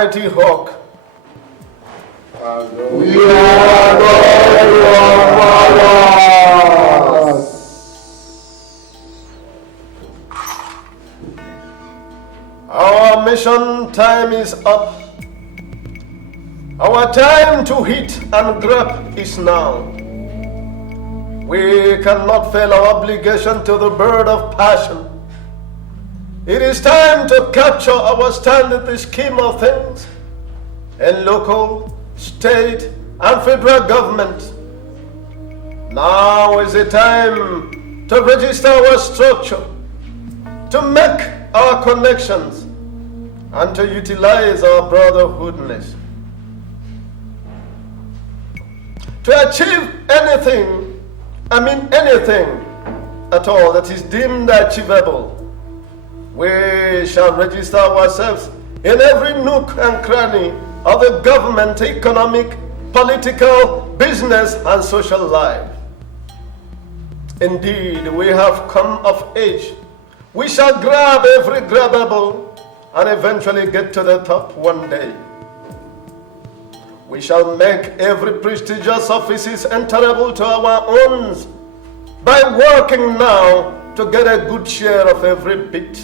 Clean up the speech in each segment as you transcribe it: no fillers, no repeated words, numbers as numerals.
mighty hawk. We are God of Our mission time is up. Our time to hit and grab is now. We cannot fail our obligation to the bird of passion. It is time to capture our stand in the scheme of things in local, state, and federal government. Now is the time to register our structure, to make our connections, and to utilize our brotherhoodness. To achieve anything at all that is deemed achievable, we shall register ourselves in every nook and cranny of the government, economic, political, business, and social life. Indeed, we have come of age. We shall grab every grabbable and eventually get to the top one day. We shall make every prestigious office enterable to our own by working now to get a good share of every bit.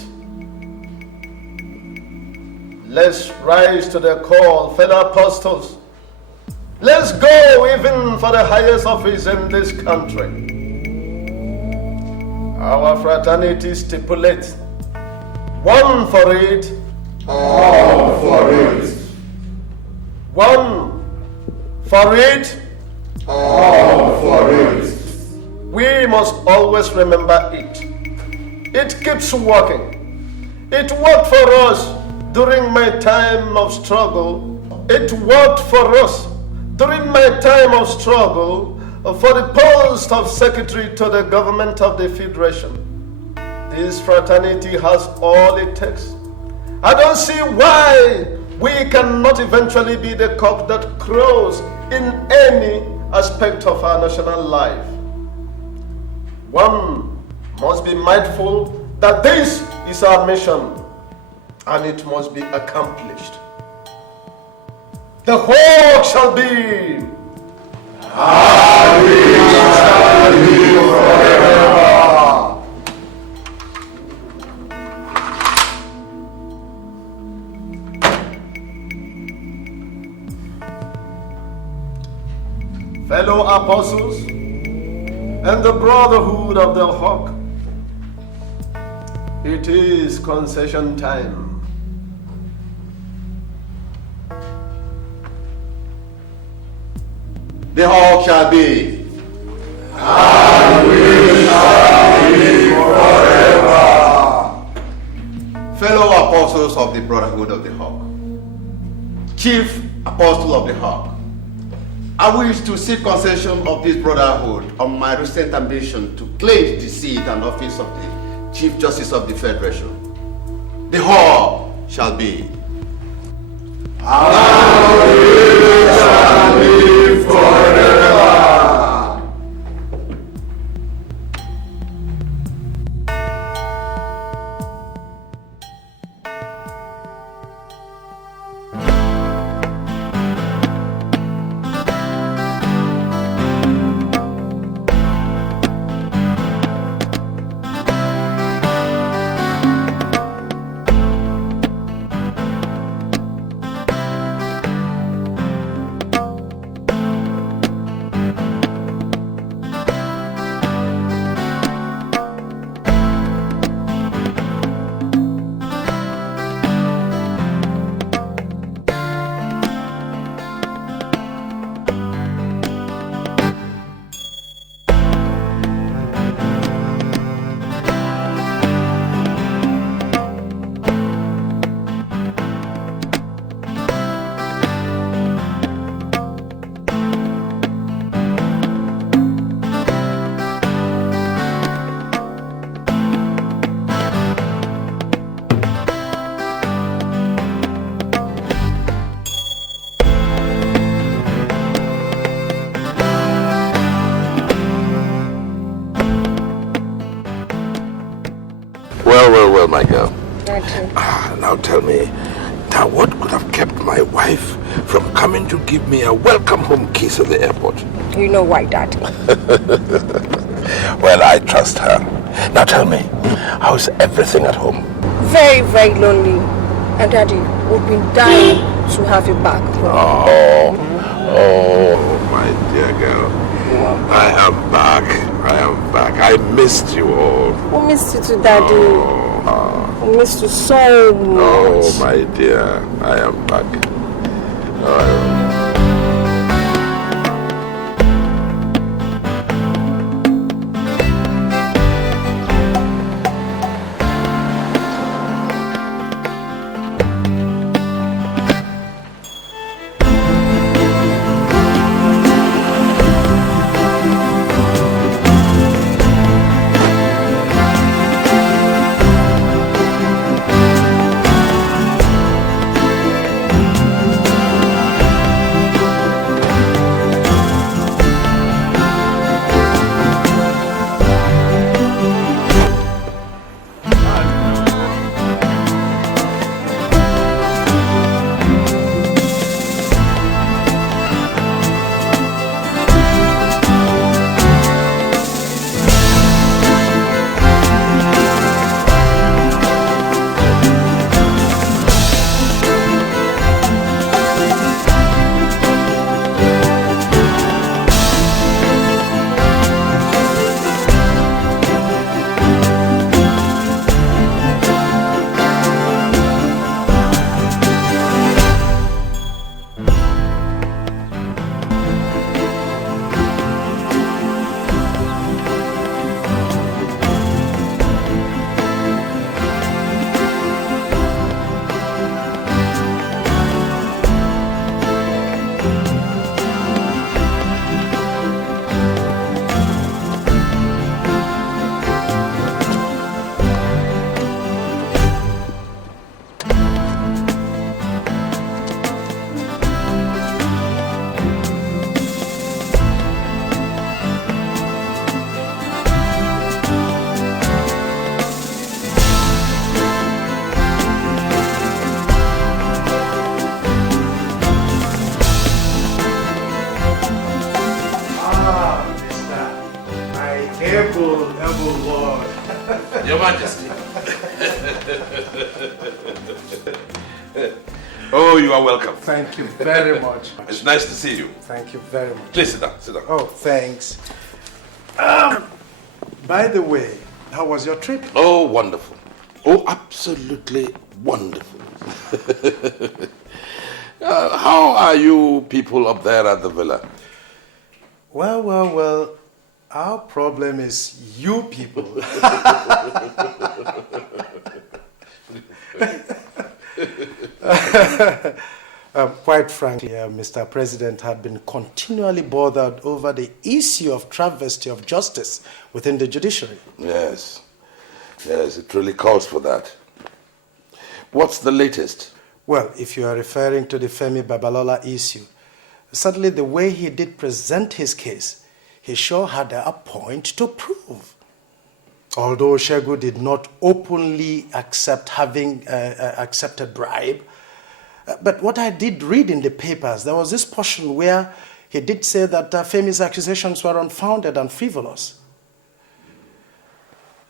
Let's rise to the call, fellow apostles. Let's go even for the highest office in this country. Our fraternity stipulates: one for it, all for it. One for it, all for it. We must always remember it. It keeps working. It worked for us during my time of struggle. It worked for us during my time of struggle for the post of secretary to the government of the Federation. This fraternity has all it takes. I don't see why we cannot eventually be the cock that crows in any aspect of our national life. One must be mindful that this is our mission and it must be accomplished. The hawk shall be, and we shall live forever. fellow apostles and the brotherhood of the hawk, it is concession time. The hawk shall be, and we shall live forever. fellow apostles of the brotherhood of the hawk, chief apostle of the hawk, I wish to seek concession of this brotherhood on my recent ambition to claim the seat and office of the Chief Justice of the Federation. The hawk shall be, and we shall live forever. Well, my girl. Now tell me, Now, what could have kept my wife from coming to give me a welcome home kiss at the airport? You know why, Daddy. Well, I trust her. Now tell me, how's everything at home? Very, very lonely. And Daddy, we've been dying to have you back home. Oh, my dear girl. I am back. I missed you all. We missed you too, Daddy. We missed you so much. Oh, my dear. I am back. Your Majesty. Oh, you are welcome. Thank you very much. It's nice to see you. Thank you very much. Please sit down, sit down. Oh, thanks. By the way, how was your trip? Oh, wonderful. Oh, absolutely wonderful. How are you people up there at the villa? Well. Our problem is you people. Quite frankly, Mr. President had been continually bothered over the issue of travesty of justice within the judiciary. Yes, it really calls for that. What's the latest? Well, if you are referring to the Femi Babalola issue, certainly the way he did present his case, he sure had a point to prove. Although Shegu did not openly accept having accepted bribe, but what I did read in the papers, there was this portion where he did say that Femi's accusations were unfounded and frivolous.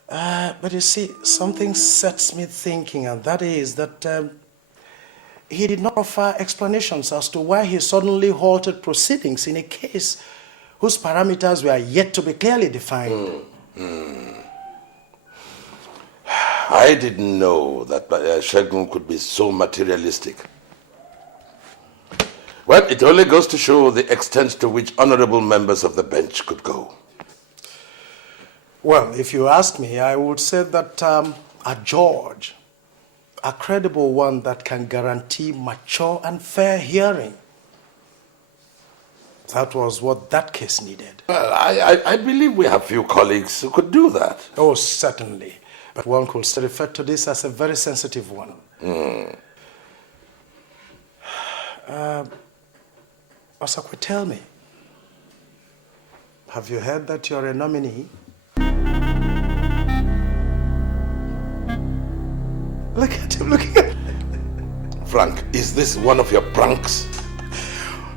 But you see, something sets me thinking, and that is that he did not offer explanations as to why he suddenly halted proceedings in a case whose parameters were yet to be clearly defined. I didn't know that Shegun could be so materialistic. Well, it only goes to show the extent to which honorable members of the bench could go. Well, if you ask me, I would say that a judge, a credible one that can guarantee mature and fair hearing, that was what that case needed. Well, I believe we have few colleagues who could do that. Oh, certainly. But one could still refer to this as a very sensitive one. Osakwe, tell me, have you heard that you're a nominee? Look at him, look at him. Frank, is this one of your pranks?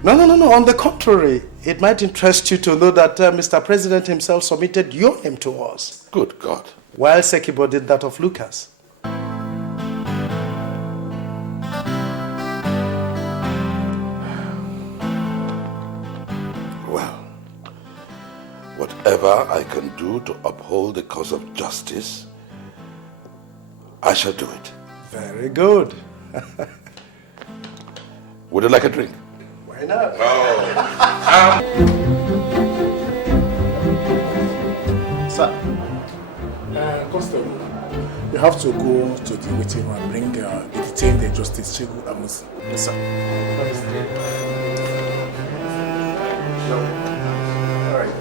No. On the contrary, it might interest you to know that Mr. President himself submitted your name to us. Good God. While Sekibo did that of Lucas. Well, whatever I can do to uphold the cause of justice, I shall do it. Very good. Would you like a drink? Why not? Sir. Constable, you have to go to the waiting room and bring the detained Justice Chegu Amusi. Yes, sir. All right.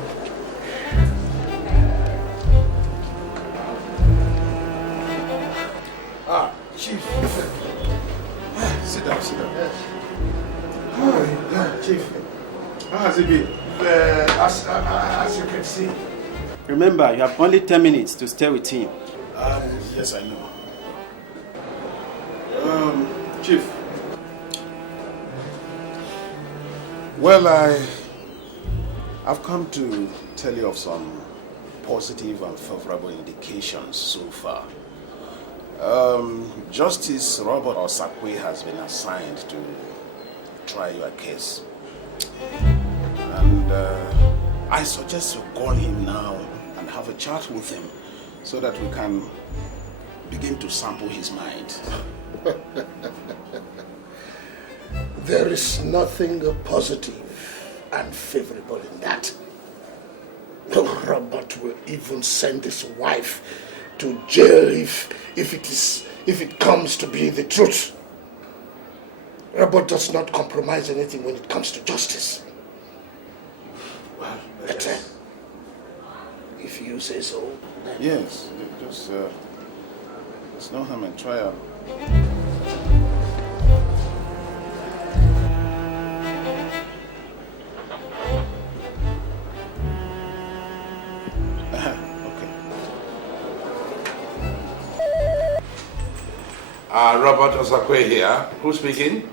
Chief. Sit down. Chief. How has it been? As you can see. Remember, you have only 10 minutes to stay with him. Yes, I know. Chief. Well, I've come to tell you of some positive and favorable indications so far. Justice Robert Osakwe has been assigned to try your case. And I suggest you call him now and have a chat with him so that we can begin to sample his mind. There is nothing positive and favorable in that. Robert will even send his wife to jail if it comes to be the truth. Robert does not compromise anything when it comes to justice. Well, But if you say so. yes, just there's no harm in trial. Okay. Robert Osakwe here. Who's speaking?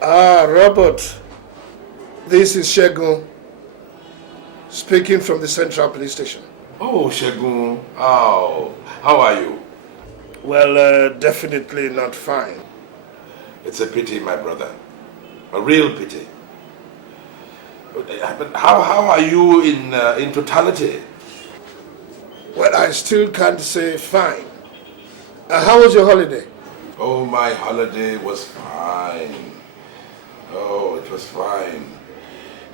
Robert, this is Shegun, speaking from the Central Police Station. Oh, Shegun. Oh, how are you? Well, definitely not fine. It's a pity, my brother. A real pity. But how are you in totality? Well, I still can't say fine. How was your holiday? Oh, my holiday was fine. Oh, it was fine.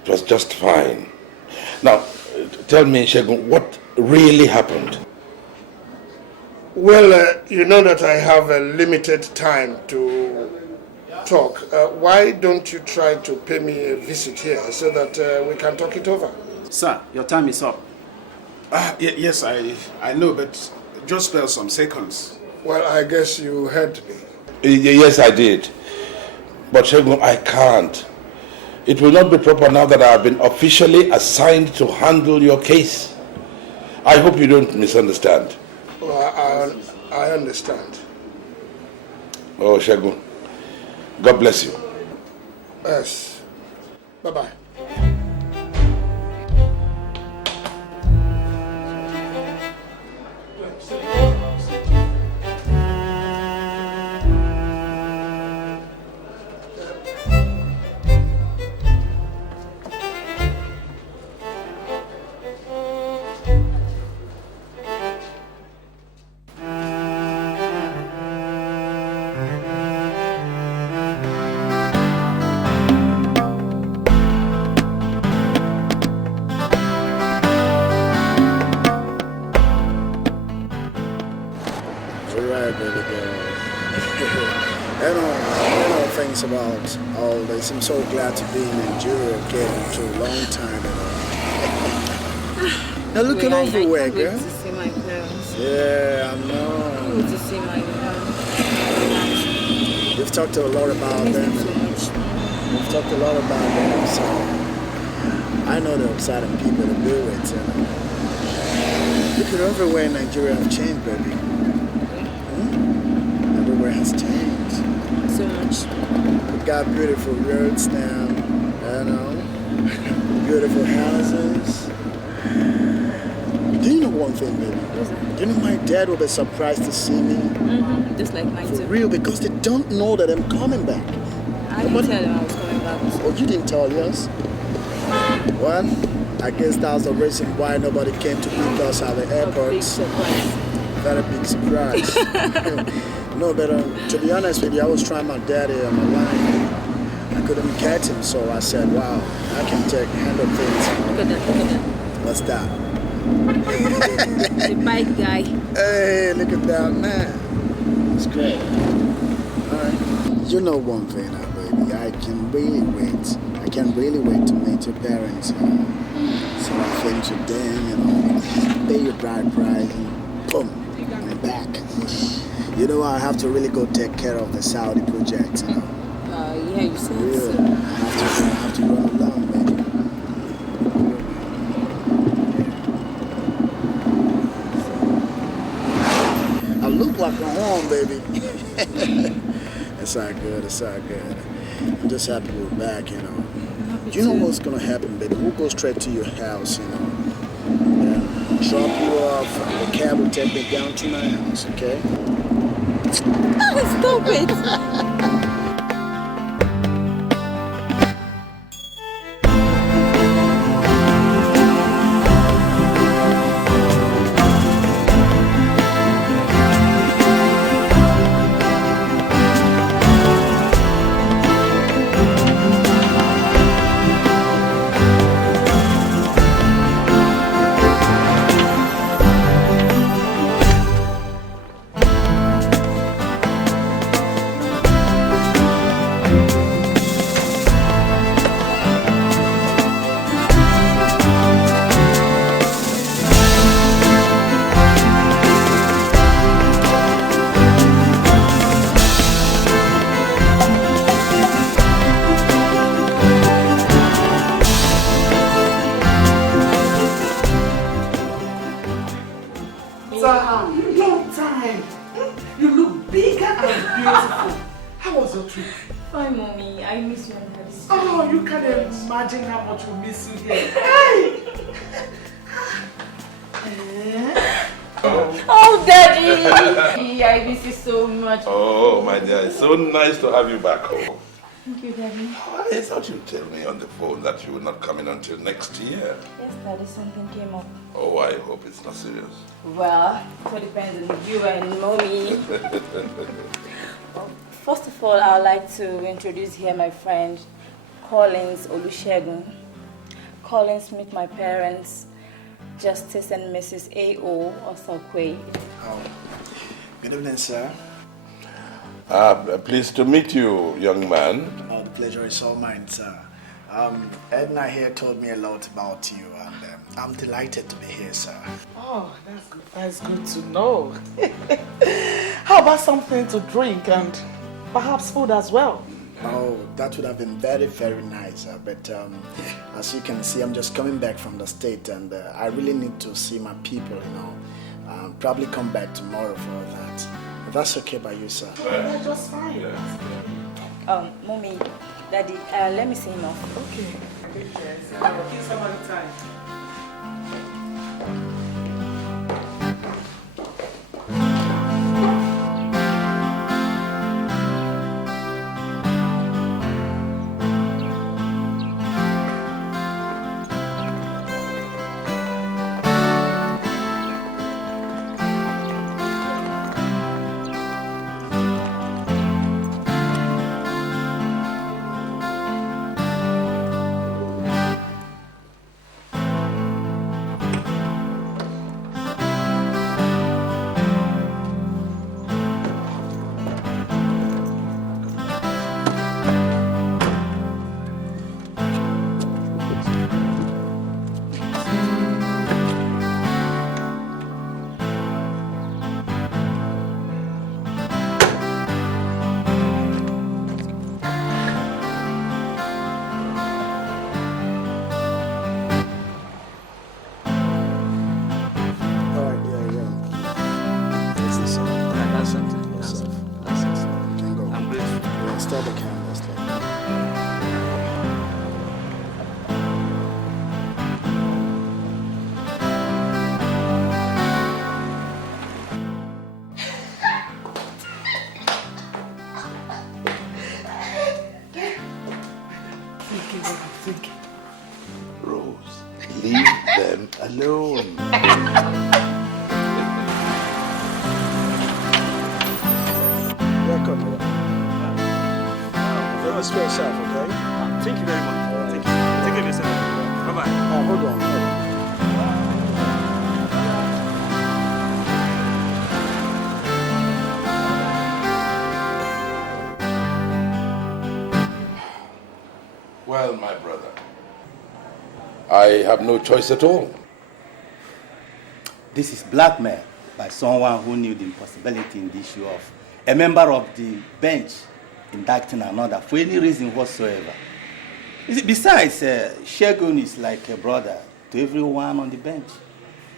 It was just fine. Now, tell me, Shegun, what really happened? Well, you know that I have a limited time to talk. Why don't you try to pay me a visit here so that we can talk it over? Sir, your time is up. Yes, I know, but just spare some seconds. Well, I guess you heard me. Yes, I did. But Shegun, I can't. It will not be proper now that I have been officially assigned to handle your case. I hope you don't misunderstand. Well, I understand. Oh, Shegun, God bless you. Yes. Bye-bye. About all this. I'm so glad to be in Nigeria again after a long time. Now looking everywhere, girl. To see my parents. Yeah, I know. To see my parents. We've talked a lot about them. We've talked a lot about them, so I know the exciting people to deal with. Look at everywhere in Nigeria have changed, baby. Everywhere has changed. so much. We got beautiful roads now, you know, beautiful houses. Do you know one thing, baby? What's that? Do you know my dad will be surprised to see me? Mm-hmm. Just like mine For too. real, because they don't know that I'm coming back. I didn't tell him I was coming back. Oh, you didn't tell us? Well, I guess that was the reason why nobody came to pick us at the airport. A big surprise. Very big surprise. No, but to be honest with you, I was trying my daddy on the line. I couldn't catch him, so I said, wow, I can handle things. Look at that, look at that. What's that? The bike guy. Hey, look at that, man. It's great. All right. You know one thing now, baby. I can really wait. I can't really wait to meet your parents. So I came to them, pay your bride price, and boom, I'm back. You know, I have to really go take care of the Saudi project, Yeah, you said Really, so. I have to run along, baby. I look like I'm home, baby. It's all good, it's all good. I'm just happy we're back, You know what's gonna happen, baby? We'll go straight to your house, Yeah. Drop you off, and the cab will take me down to my house, okay? Stop it. Long time. You look bigger and beautiful. How was your trip? Fine, mommy. I miss you and daddy. Oh, you can't imagine how much we miss you here. Hey! Oh, daddy! I miss you so much. Oh, my dear, it's so nice to have you back home. Thank you, daddy. I thought you'd tell me on the phone that you would not come in until next year. Yes, daddy, something came up. Oh, I hope it's not serious. Well, it all depends on you and mommy. First of all, I would like to introduce here my friend, Collins Olusegun. Collins, meet my parents, Justice and Mrs. A.O. Osakwe. Oh, good evening, sir. Pleased to meet you, young man. Oh, the pleasure is all mine, sir. Edna here told me a lot about you, and I'm delighted to be here, sir. Oh, that's good. That's good to know. How about something to drink and perhaps food as well? Oh, that would have been very, very nice. But as you can see, I'm just coming back from the state, and I really need to see my people, probably come back tomorrow for that. If that's okay by you, sir. Oh, that's just fine. Yeah. Mommy, daddy, let me see him off. Okay. Yes. I'll give some other time. leave them alone. Welcome. Don't spare yourself, okay? Thank you very much. Thank you. Take care of yourself. Bye-bye. Hold on. Well, my brother, I have no choice at all. This is blackmail by someone who knew the impossibility in the issue of a member of the bench indicting another for any reason whatsoever. Besides, Shegun is like a brother to everyone on the bench.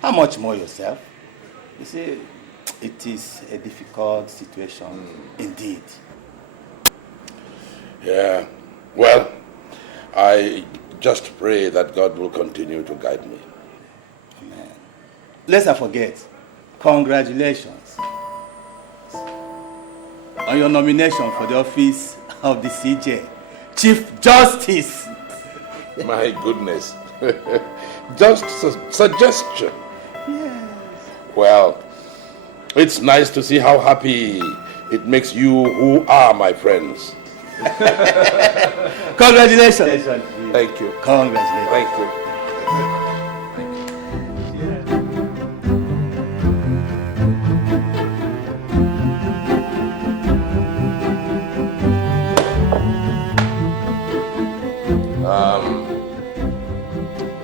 How much more yourself? You see, it is a difficult situation indeed. Yeah, well, I just pray that God will continue to guide me. Amen. Let's not forget, congratulations on your nomination for the office of the CJ, Chief Justice. My goodness. Just a suggestion. Yes. Well, it's nice to see how happy it makes you who are my friends. Congratulations. Thank you. Congratulations. Thank you.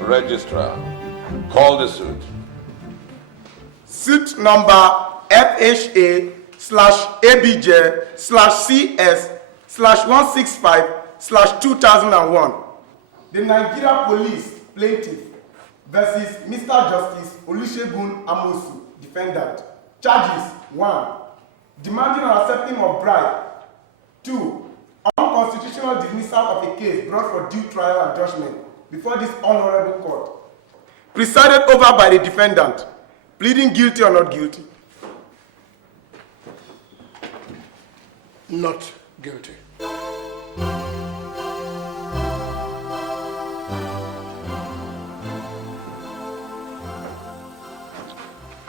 Registrar, call the suit. Suit number FHA/ABJ/CS/165/2001. The Nigeria Police Plaintiff versus Mr. Justice Olusegun Amosu, defendant. Charges: 1. Demanding or accepting of bribe. 2. Unconstitutional dismissal of a case brought for due trial and judgment before this honorable court. Presided over by the defendant. Pleading guilty or not guilty? Not guilty.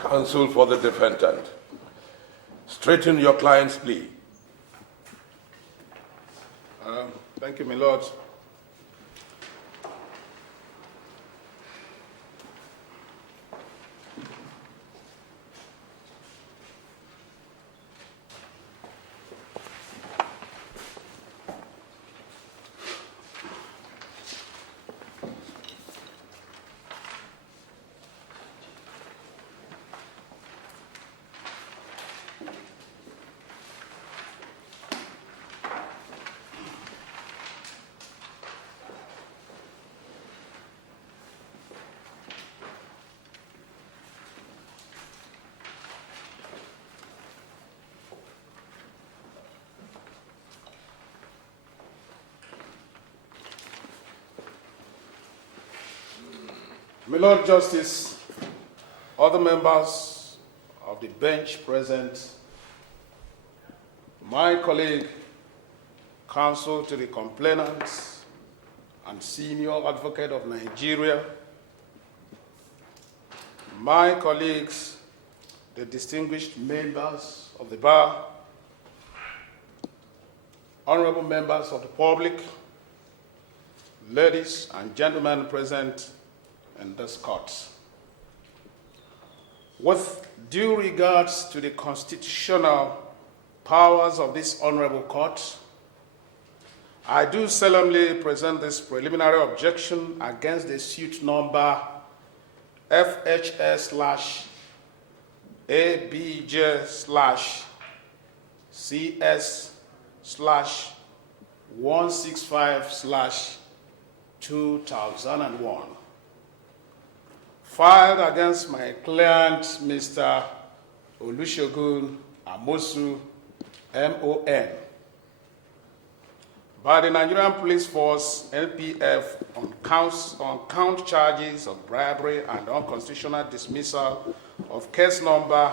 Counsel for the defendant, straighten your client's plea. Thank you, my lord. My Lord Justice, other members of the bench present, my colleague, counsel to the complainant and senior advocate of Nigeria, my colleagues, the distinguished members of the bar, honorable members of the public, ladies and gentlemen present in this court. With due regards to the constitutional powers of this honorable court, I do solemnly present this preliminary objection against the suit number FHS/ABJ/CS/165/2001. Filed against my client, Mr. Olusegun Amosu, MON, by the Nigerian Police Force, NPF, on count charges of bribery and unconstitutional dismissal of case number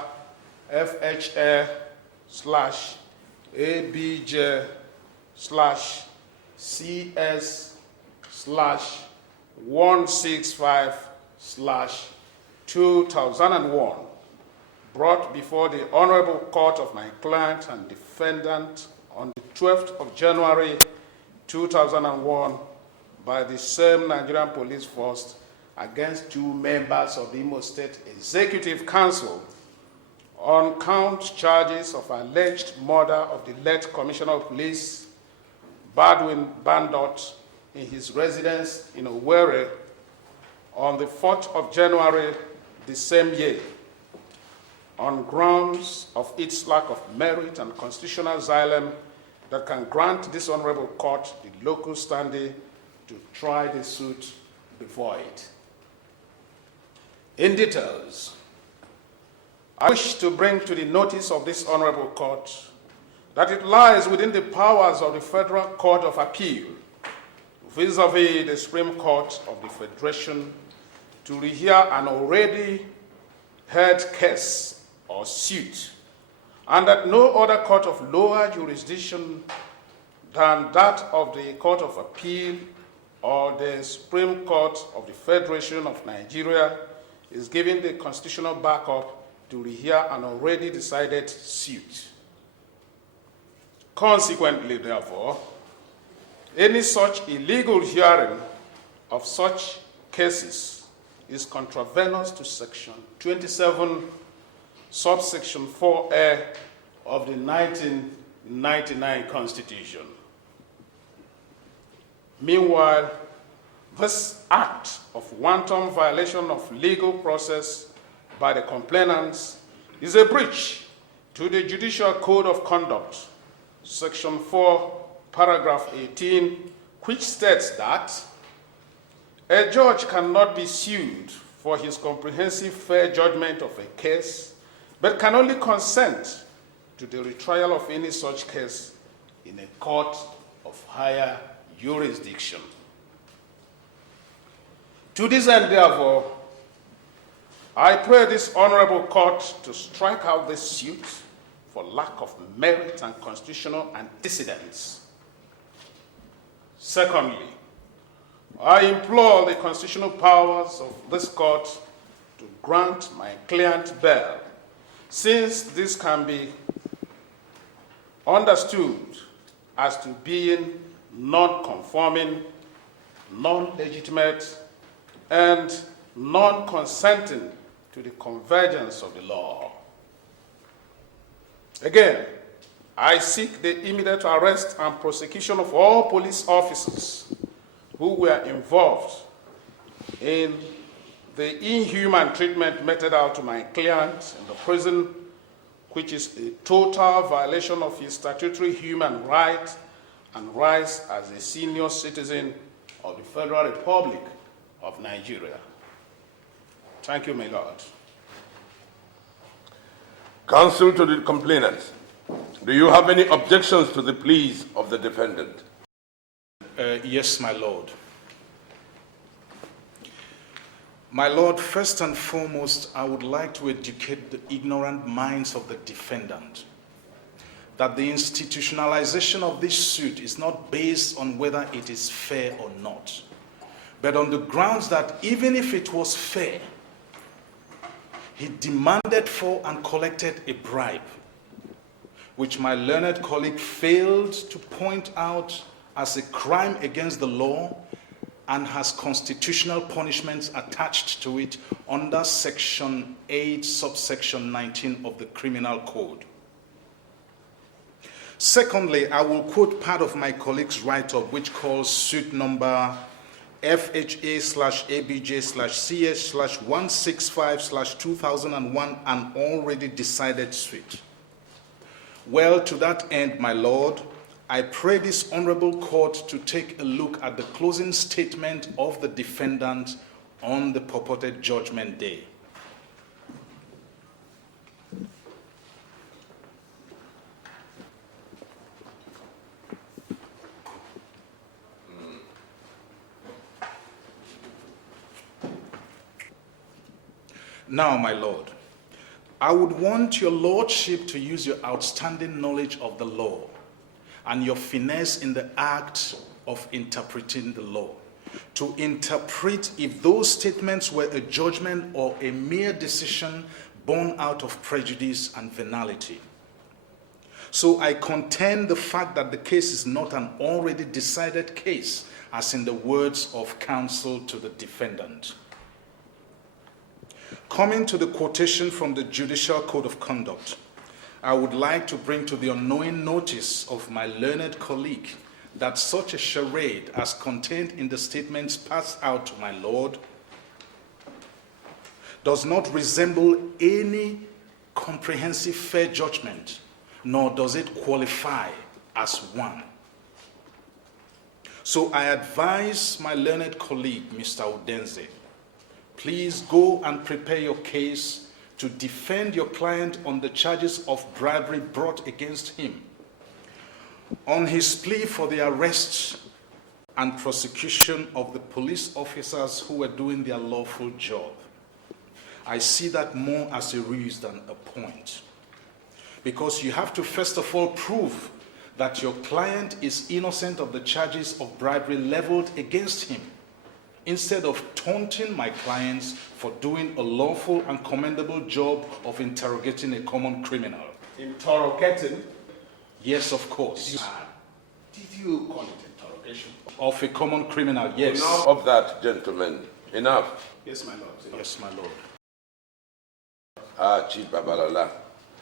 FHA/ABJ/CS/165/2001. 2001, brought before the Honorable Court of my client and defendant on the 12th of January 2001 by the same Nigerian Police Force against 2 members of the Imo State Executive Council on count charges of alleged murder of the late Commissioner of Police, Badwin Bandot, in his residence in Owerri on the 4th of January the same year, on grounds of its lack of merit and constitutional asylum that can grant this honorable court the local standing to try the suit before it. In details, I wish to bring to the notice of this honorable court that it lies within the powers of the Federal Court of Appeal vis-à-vis the Supreme Court of the Federation to rehear an already heard case or suit, and that no other court of lower jurisdiction than that of the Court of Appeal or the Supreme Court of the Federation of Nigeria is given the constitutional backup to rehear an already decided suit. Consequently, therefore, any such illegal hearing of such cases is contravenous to Section 27, subsection 4A of the 1999 Constitution. Meanwhile, this act of wanton violation of legal process by the complainants is a breach to the Judicial Code of Conduct, Section 4, Paragraph 18, which states that a judge cannot be sued for his comprehensive fair judgment of a case, but can only consent to the retrial of any such case in a court of higher jurisdiction. To this end, therefore, I pray this honorable court to strike out this suit for lack of merit and constitutional antecedents. Secondly, I implore the constitutional powers of this court to grant my client bail, since this can be understood as to being non-conforming, non-legitimate, and non-consenting to the convergence of the law. Again, I seek the immediate arrest and prosecution of all police officers who were involved in the inhuman treatment meted out to my client in the prison, which is a total violation of his statutory human right and rights as a senior citizen of the Federal Republic of Nigeria. Thank you, my Lord. Counsel to the complainant, do you have any objections to the pleas of the defendant? Yes, my Lord. My Lord, first and foremost, I would like to educate the ignorant minds of the defendant that the institutionalization of this suit is not based on whether it is fair or not, but on the grounds that even if it was fair, he demanded for and collected a bribe, which my learned colleague failed to point out as a crime against the law and has constitutional punishments attached to it under Section 8, subsection 19 of the Criminal Code. Secondly, I will quote part of my colleague's write-up, which calls suit number FHA/ABJ/CS/165/2001 an already decided suit. Well, to that end, my Lord, I pray this honorable court to take a look at the closing statement of the defendant on the purported judgment day. Now, my Lord, I would want your lordship to use your outstanding knowledge of the law and your finesse in the act of interpreting the law to interpret if those statements were a judgment or a mere decision born out of prejudice and venality. So I contend the fact that the case is not an already decided case, as in the words of counsel to the defendant. Coming to the quotation from the Judicial Code of Conduct, I would like to bring to the unknowing notice of my learned colleague that such a charade as contained in the statements passed out to my lord does not resemble any comprehensive fair judgment, nor does it qualify as one. So I advise my learned colleague, Mr. Udenze, please go and prepare your case to defend your client on the charges of bribery brought against him, on his plea for the arrest and prosecution of the police officers who were doing their lawful job. I see that more as a ruse than a point, because you have to first of all prove that your client is innocent of the charges of bribery leveled against him, instead of taunting my clients for doing a lawful and commendable job of interrogating a common criminal. Interrogating? Yes, of course. Did you call it interrogation? Of a common criminal, yes. Enough of that, gentlemen. Enough. Yes, my lord. Yes, my lord. Chief Babalola,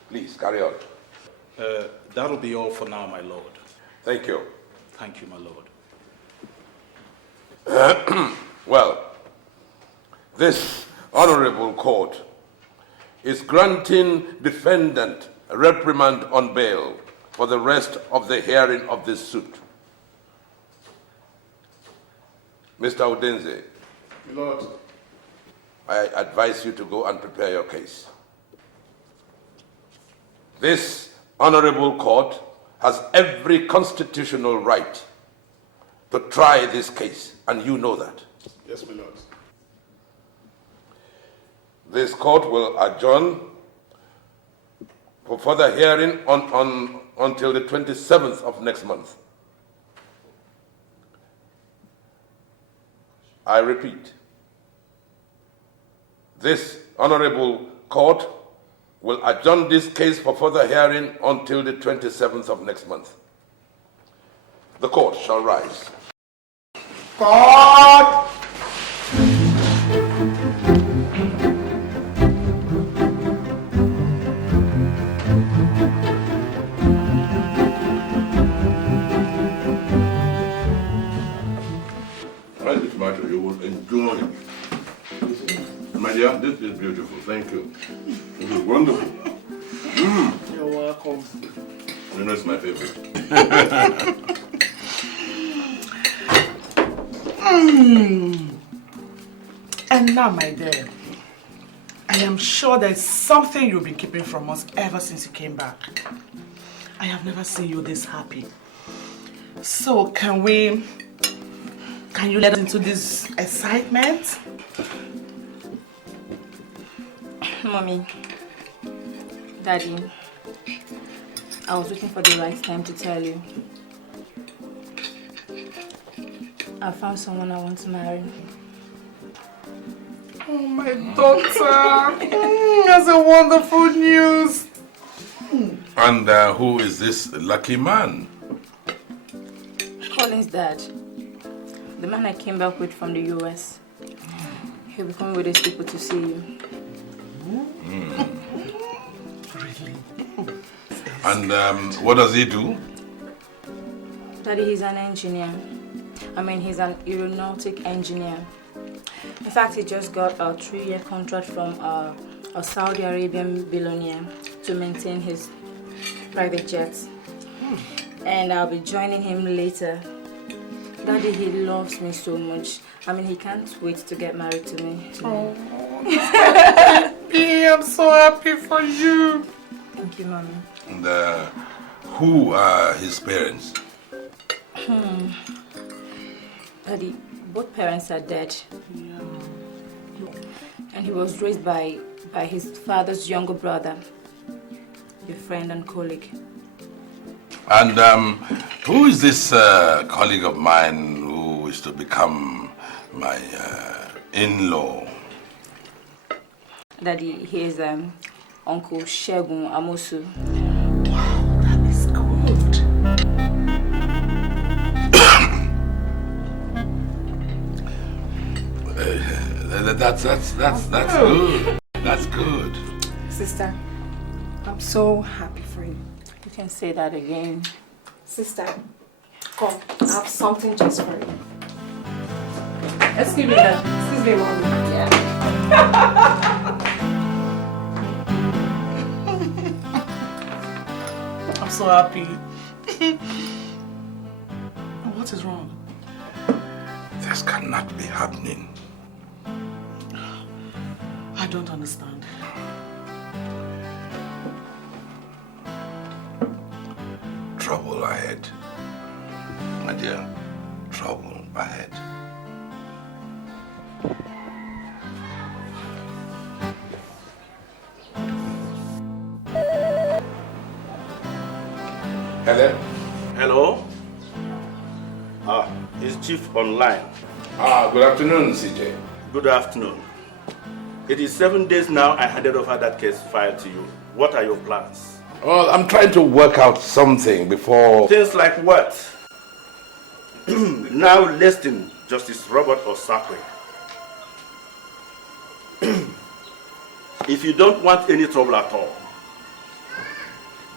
please carry on. That'll be all for now, my lord. Thank you. Thank you, my lord. Well, this honorable court is granting defendant a reprimand on bail for the rest of the hearing of this suit. Mr. Udenze, My lord. I advise you to go and prepare your case. This honorable court has every constitutional right to try this case, and you know that. Yes, my lord. This court will adjourn for further hearing until the 27th of next month. I repeat, this honorable court will adjourn this case for further hearing until the 27th of next month. The court shall rise. God! Try this matter, you will enjoy it. My dear, this is beautiful. Thank you. This is wonderful. You're welcome. You know, it's my favorite. And now, my dear, I am sure there's something you've been keeping from us ever since you came back. I have never seen you this happy. So, can you let us into this excitement? Mommy, Daddy, I was waiting for the right time to tell you. I found someone I want to marry. Oh, my daughter. That's a wonderful news. And who is this lucky man? Colin's dad. The man I came back with from the US. He'll be coming with his people to see you. Really? And what does he do? Daddy, he's an engineer. He's an aeronautic engineer. In fact, he just got a 3-year contract from a Saudi Arabian billionaire to maintain his private jets. And I'll be joining him later. Daddy, he loves me so much. He can't wait to get married to me. Oh, I'm so happy for you. Thank you, Mommy. And who are his parents? Daddy, both parents are dead. Yeah. And he was raised by his father's younger brother, a friend and colleague. And who is this colleague of mine who is to become my in-law. Daddy, he is Uncle Shegun Amosu. Wow, that is good. That's good. That's good. Sister, I'm so happy for you. You can say that again. Sister, come, I have something just for you. Excuse me, Dad. Excuse me, Mommy. Yeah. I'm so happy. What is wrong? This cannot be happening. I don't understand. Trouble ahead. My dear, trouble ahead. Hello? Hello? Is Chief online? Good afternoon, CJ. Good afternoon. It is 7 days now I handed over that case file to you. What are your plans? Well, I'm trying to work out something before... Things like what? Now listen, Justice Robert Osakwe. If you don't want any trouble at all,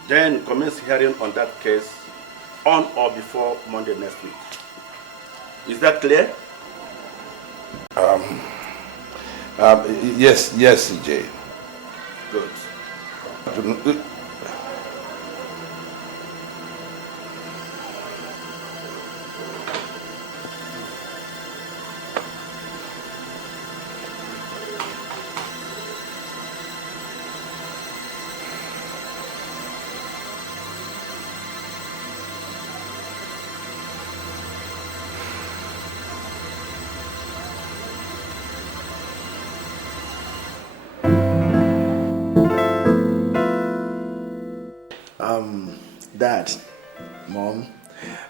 then commence hearing on that case on or before Monday next week. Is that clear? Yes, CJ. Good. Dad, Mom,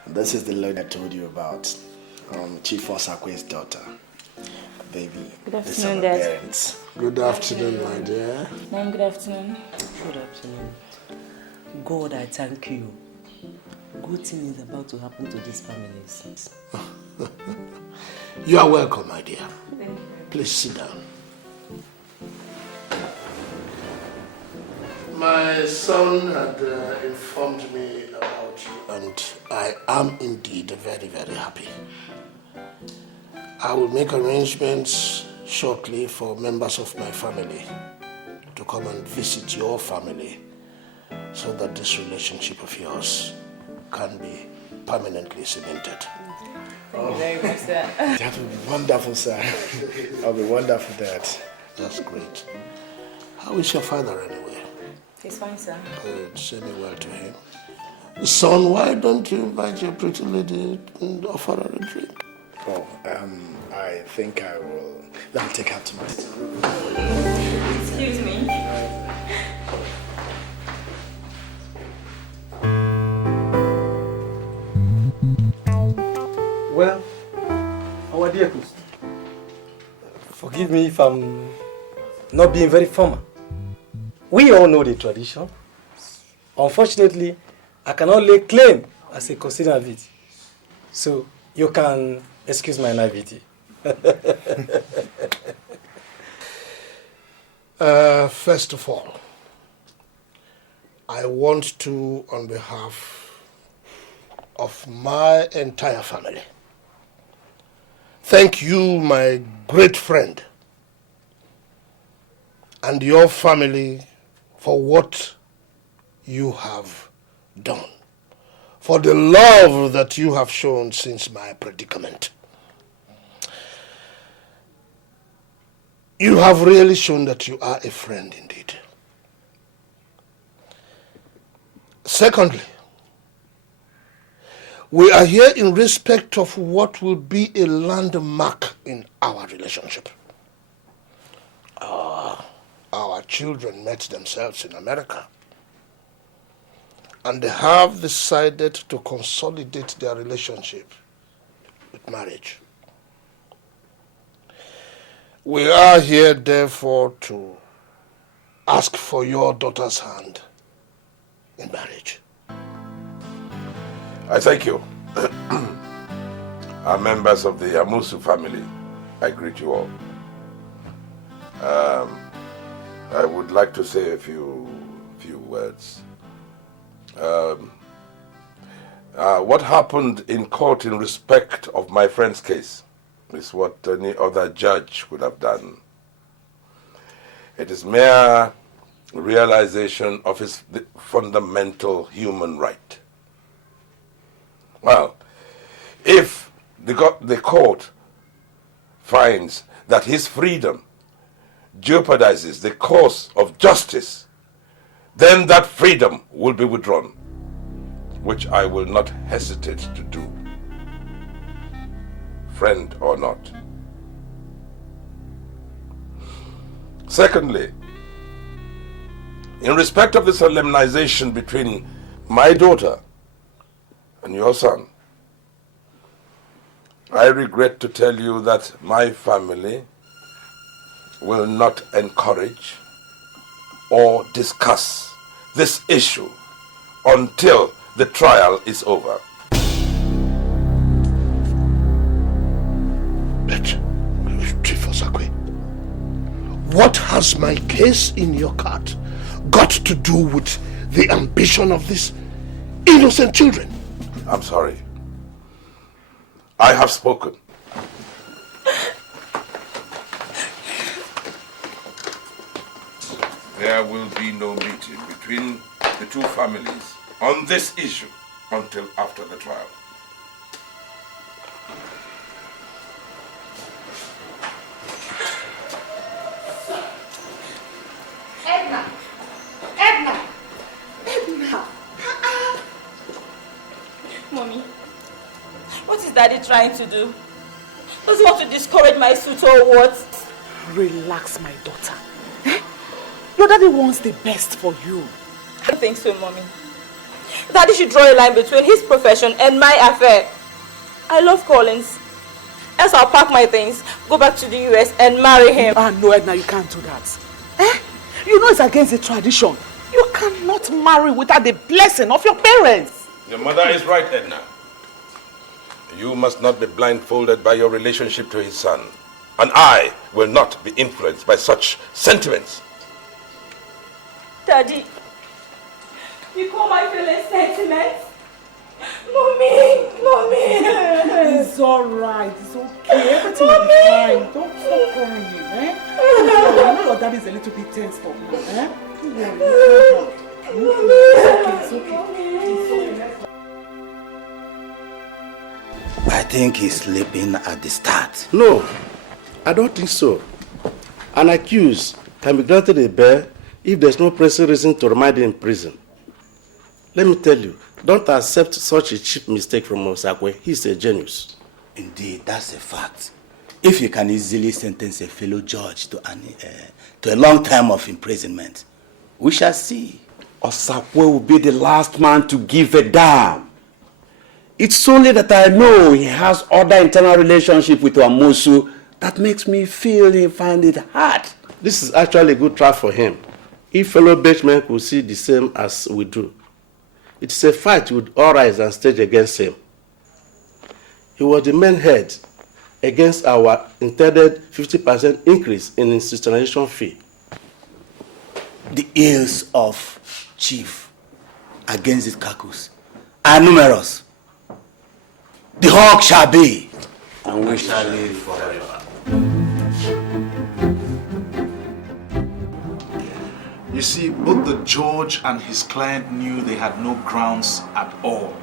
this is the lady I told you about. Chief Osakwe's daughter. Baby. Good afternoon, Dad. Parents. Good afternoon, my dear. Mom, good afternoon. Good afternoon. God, I thank you. Good thing is about to happen to these families. You are welcome, my dear. Please sit down. My son had informed me about you, and I am indeed very, very happy. I will make arrangements shortly for members of my family to come and visit your family so that this relationship of yours can be permanently cemented. Thank you very much, sir. That will be wonderful, sir. That'll be wonderful, Dad. That's great. How is your father anyway? He's fine, sir. Good. Say me well to him. Son, why don't you invite your pretty lady and offer her a drink? Oh, I think I will. I'll take her to my Excuse me. Well, our dear host, forgive me if I'm not being very formal. We all know the tradition. Unfortunately, I cannot lay claim as a custodian of it. So you can excuse my naivety. First of all, I want to, on behalf of my entire family, thank you, my great friend, and your family for what you have done, for the love that you have shown since my predicament. You have really shown that you are a friend indeed. Secondly, we are here in respect of what will be a landmark in our relationship. Our children met themselves in America, and they have decided to consolidate their relationship with marriage. We are here, therefore, to ask for your daughter's hand in marriage. I thank you. Our members of the Amusu family, I greet you all. I would like to say a few words. What happened in court in respect of my friend's case is what any other judge would have done. It is mere realization of his fundamental human right. Well, if the court finds that his freedom jeopardizes the cause of justice, then that freedom will be withdrawn, which I will not hesitate to do, friend or not. Secondly, in respect of the solemnization between my daughter and your son, I regret to tell you that my family will not encourage or discuss this issue until the trial is over. But, Chief Osakwe, what has my case in your court got to do with the ambition of these innocent children? I'm sorry. I have spoken. There will be no meeting between the two families on this issue until after the trial. Edna! Mommy, what is Daddy trying to do? Does he want to discourage my suit or what? Relax, my daughter. Your daddy wants the best for you. I don't think so, Mommy. Daddy should draw a line between his profession and my affair. I love Collins. Else I'll pack my things, go back to the US and marry him. No, Edna, you can't do that. You know it's against the tradition. You cannot marry without the blessing of your parents. Your mother is right, Edna. You must not be blindfolded by your relationship to his son. And I will not be influenced by such sentiments. Daddy, you call my feelings sentiments? Mommy! It's alright, it's okay. Everything will be fine. Don't stop crying, I know your daddy is a little bit tensed up now, Don't worry, it's okay. I think he's sleeping at the start. No, I don't think so. An accused can be granted a bail if there's no pressing reason to remand him in prison. Let me tell you, don't accept such a cheap mistake from Osakwe. He's a genius. Indeed, that's a fact. If you can easily sentence a fellow judge to a long time of imprisonment, we shall see. Osakwe will be the last man to give a damn. It's only that I know he has other internal relationship with Amusu that makes me feel he find it hard. This is actually a good trial for him. If fellow benchmen could see the same as we do, it's a fight with all rise and stage against him. He was the main head against our intended 50% increase in institutionalization fee. The ills of Chief against his caucus are numerous. The hawk shall be, and we shall live forever. You see, both the judge and his client knew they had no grounds at all.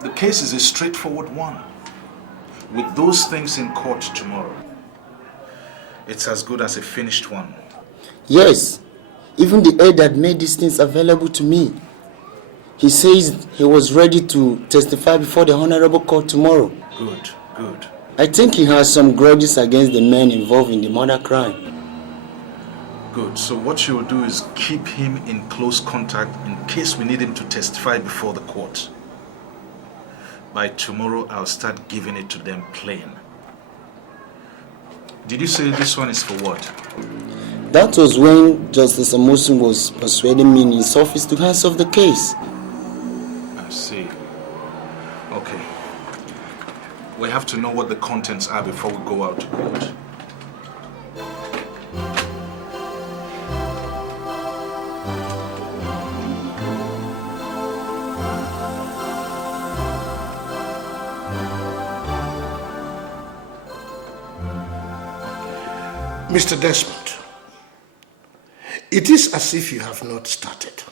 The case is a straightforward one. With those things in court tomorrow, it's as good as a finished one. Yes, even the aide that made these things available to me. He says he was ready to testify before the Honorable Court tomorrow. Good, good. I think he has some grudges against the men involved in the murder crime. Good. So what you'll do is keep him in close contact in case we need him to testify before the court. By tomorrow, I'll start giving it to them plain. Did you say this one is for what? That was when Justice Amosun was persuading me in his office to hands off the case. I see. Okay. We have to know what the contents are before we go out to court. Mr. Desmond, it is as if you have not started.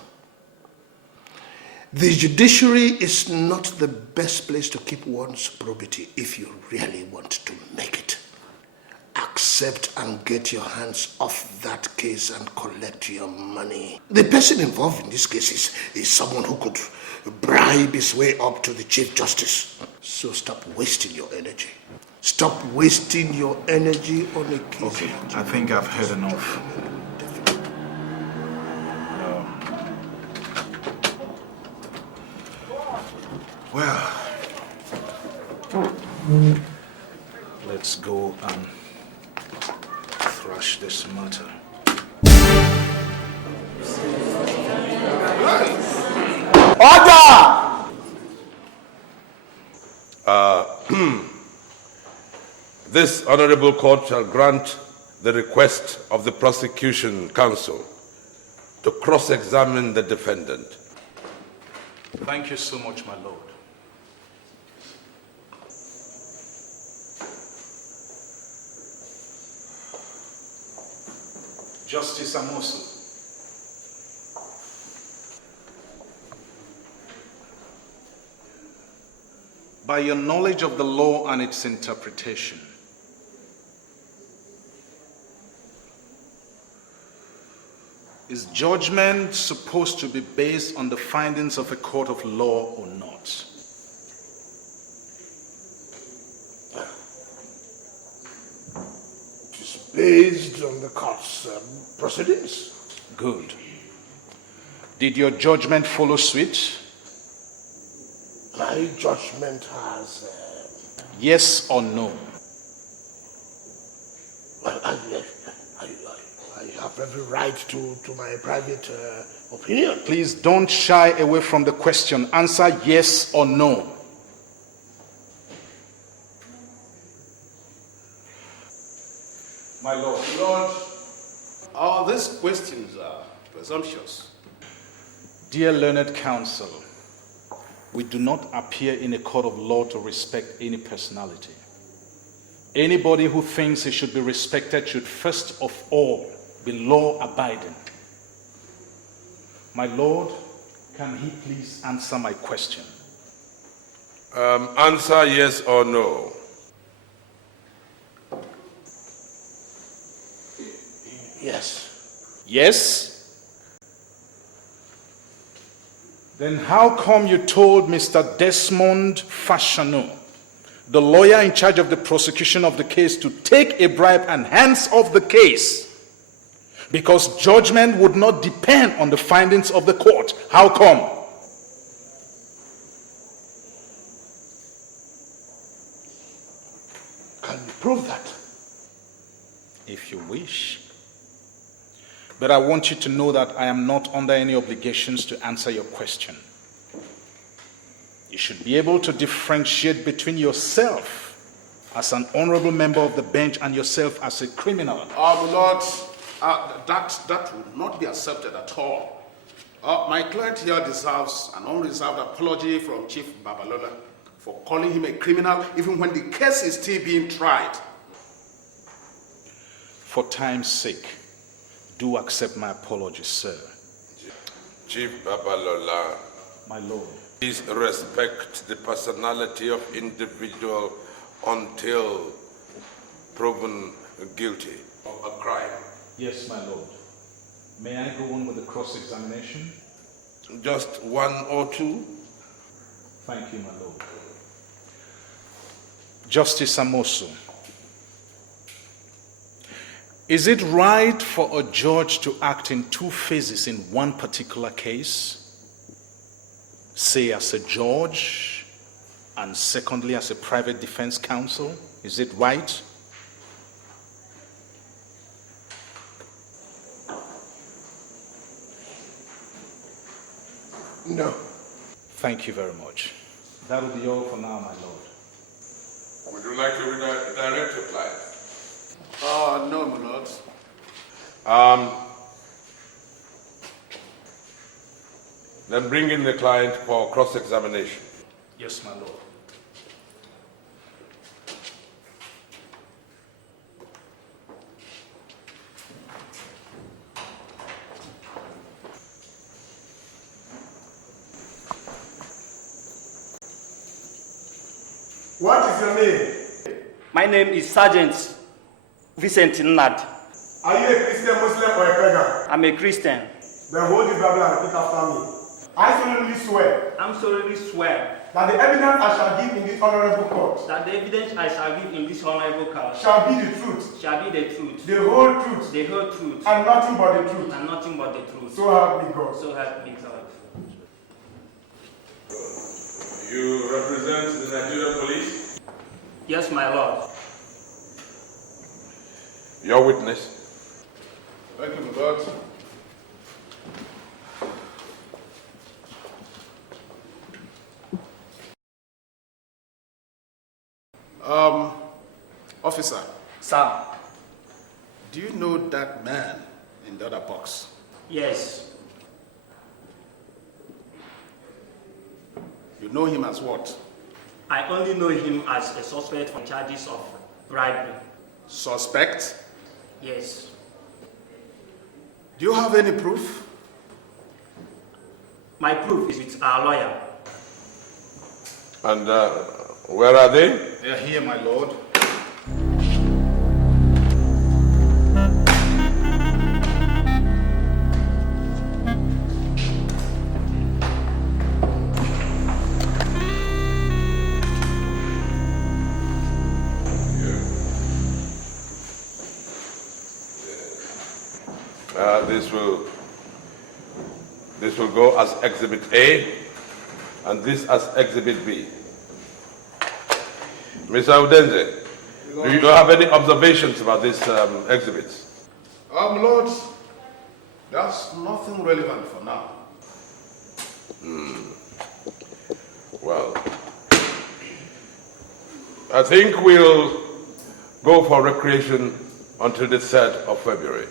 The judiciary is not the best place to keep one's probity if you really want to make it. Accept and get your hands off that case and collect your money. The person involved in this case is someone who could bribe his way up to the Chief Justice. So stop wasting your energy. Stop wasting your energy on a case. Okay, I think I've heard enough. Well, let's go and thrash this matter. Order! This honorable court shall grant the request of the prosecution counsel to cross-examine the defendant. Thank you so much, my lord. Justice Amosu. By your knowledge of the law and its interpretation, is judgment supposed to be based on the findings of a court of law or not? It is based on the court's proceedings. Good. Did your judgment follow suit? My judgment has... Yes or no? Well, I have every right to my private opinion. Please don't shy away from the question. Answer yes or no. My lord. Lord, all these questions are presumptuous. Dear learned counsel, we do not appear in a court of law to respect any personality. Anybody who thinks he should be respected should first of all be law-abiding. My lord, can he please answer my question? Answer yes or no. Yes. Yes? Then how come you told Mr. Desmond Fashanu, the lawyer in charge of the prosecution of the case, to take a bribe and hands off the case? Because judgment would not depend on the findings of the court. How come? Can you prove that? If you wish. But I want you to know that I am not under any obligations to answer your question. You should be able to differentiate between yourself as an honorable member of the bench and yourself as a criminal. Lord, that would not be accepted at all. My client here deserves an unreserved apology from Chief Babalola for calling him a criminal even when the case is still being tried. For time's sake, do accept my apology, sir. Chief Babalola. My lord. Please respect the personality of individual until proven guilty of a crime. Yes, my lord. May I go on with the cross-examination? Just one or two? Thank you, my lord. Justice Amosu, is it right for a judge to act in two phases in one particular case? Say as a judge, and secondly as a private defense counsel? Is it right? No. Thank you very much. That will be all for now, my lord. Would you like to redirect your client? No, my lord. Then bring in the client for cross-examination. Yes, my lord. What is your name? My name is Sergeant Vincent Nnad. Are you a Christian, Muslim, or a pagan? I'm a Christian. Then hold this Bible and repeat after me. I solemnly swear. I'm solemnly swear. That the evidence I shall give in this honorable court. That the evidence I shall give in this honorable court. Shall be the truth. Shall be the truth. The whole truth. The whole truth. And nothing but the truth. And nothing but the truth. So help me God. So help me God. You represent the Nigerian police? Yes, my lord. Your witness. Thank you, my lord. Officer. Sir. Do you know that man in the other box? Yes. You know him as what? I only know him as a suspect on charges of bribery. Suspect? Yes. Do you have any proof? My proof is with our lawyer. And where are they? They are here, my lord. This will go as Exhibit A, and this as Exhibit B. Mr. Udenze, do you have any observations about these exhibits? Lord, that's nothing relevant for now. Well, I think we'll go for recreation until the 3rd of February.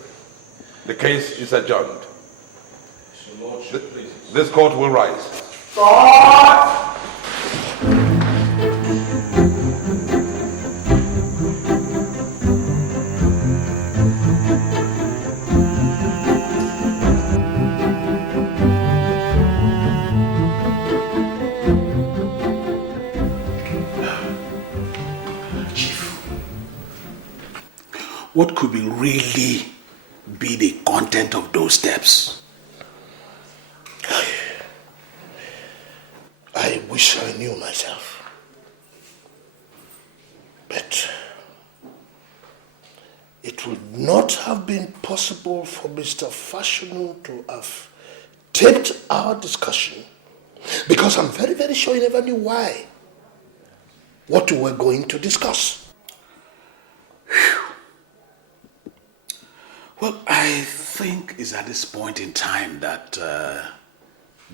The case is adjourned. This court will rise. God! What could really be the content of those steps? I wish I knew myself. But it would not have been possible for Mr. Fashanu to have taped our discussion because I'm very, very sure he never knew why. What we were going to discuss. Well, I think it's at this point in time that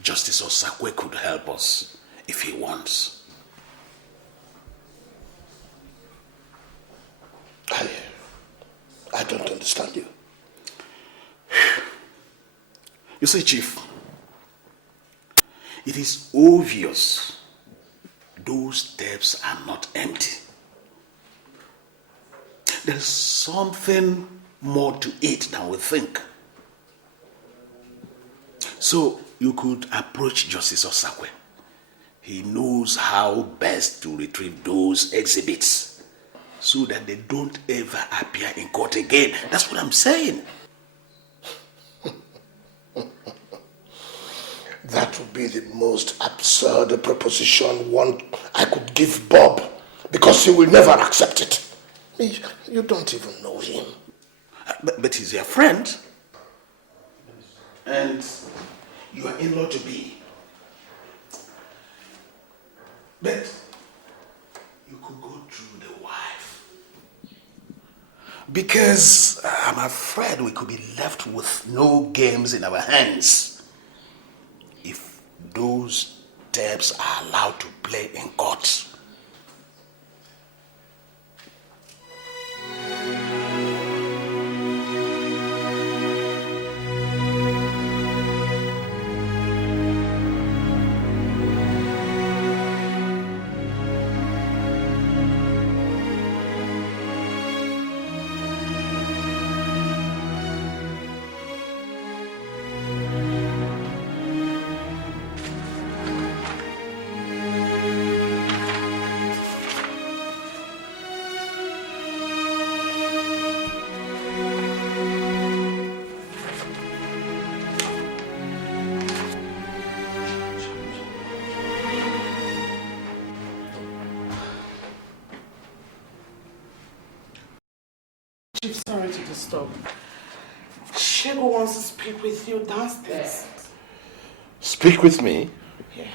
Justice Osakwe could help us if he wants. I don't understand you. You see, Chief, it is obvious those steps are not empty. There's something more to it than we think. So you could approach Justice Osakwe. He knows how best to retrieve those exhibits so that they don't ever appear in court again. That's what I'm saying. That would be the most absurd proposition I could give Bob, because he will never accept it. You don't even know him. But he's your friend. And you are in-law to be. But you could go through the wife. Because I'm afraid we could be left with no games in our hands if those debts are allowed to play in court. Chief, sorry to disturb. Shego wants to speak with you downstairs. Speak with me? Yeah.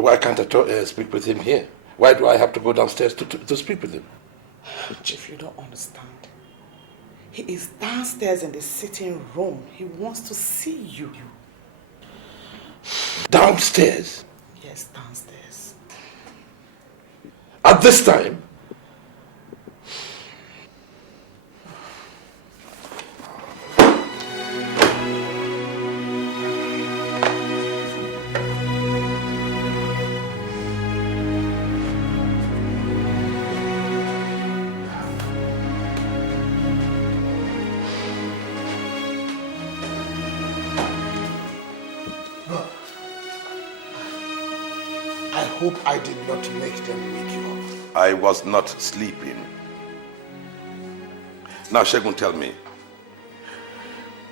Why can't I speak with him here? Why do I have to go downstairs to speak with him? Chief, you don't understand. He is downstairs in the sitting room. He wants to see you. Downstairs? Yes, downstairs. At this time? I hope I did not make them wake you up. I was not sleeping. Now, Shegun, tell me,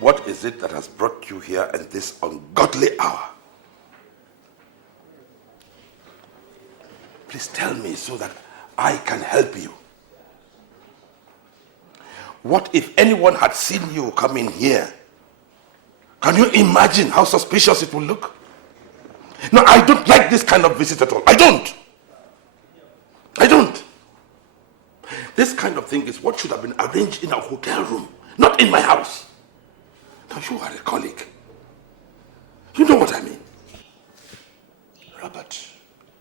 what is it that has brought you here at this ungodly hour? Please tell me so that I can help you. What if anyone had seen you come in here? Can you imagine how suspicious it will look? No, I don't like this kind of visit at all. I don't. This kind of thing is what should have been arranged in a hotel room, not in my house. Now, you are a colleague. You know what I mean. Robert,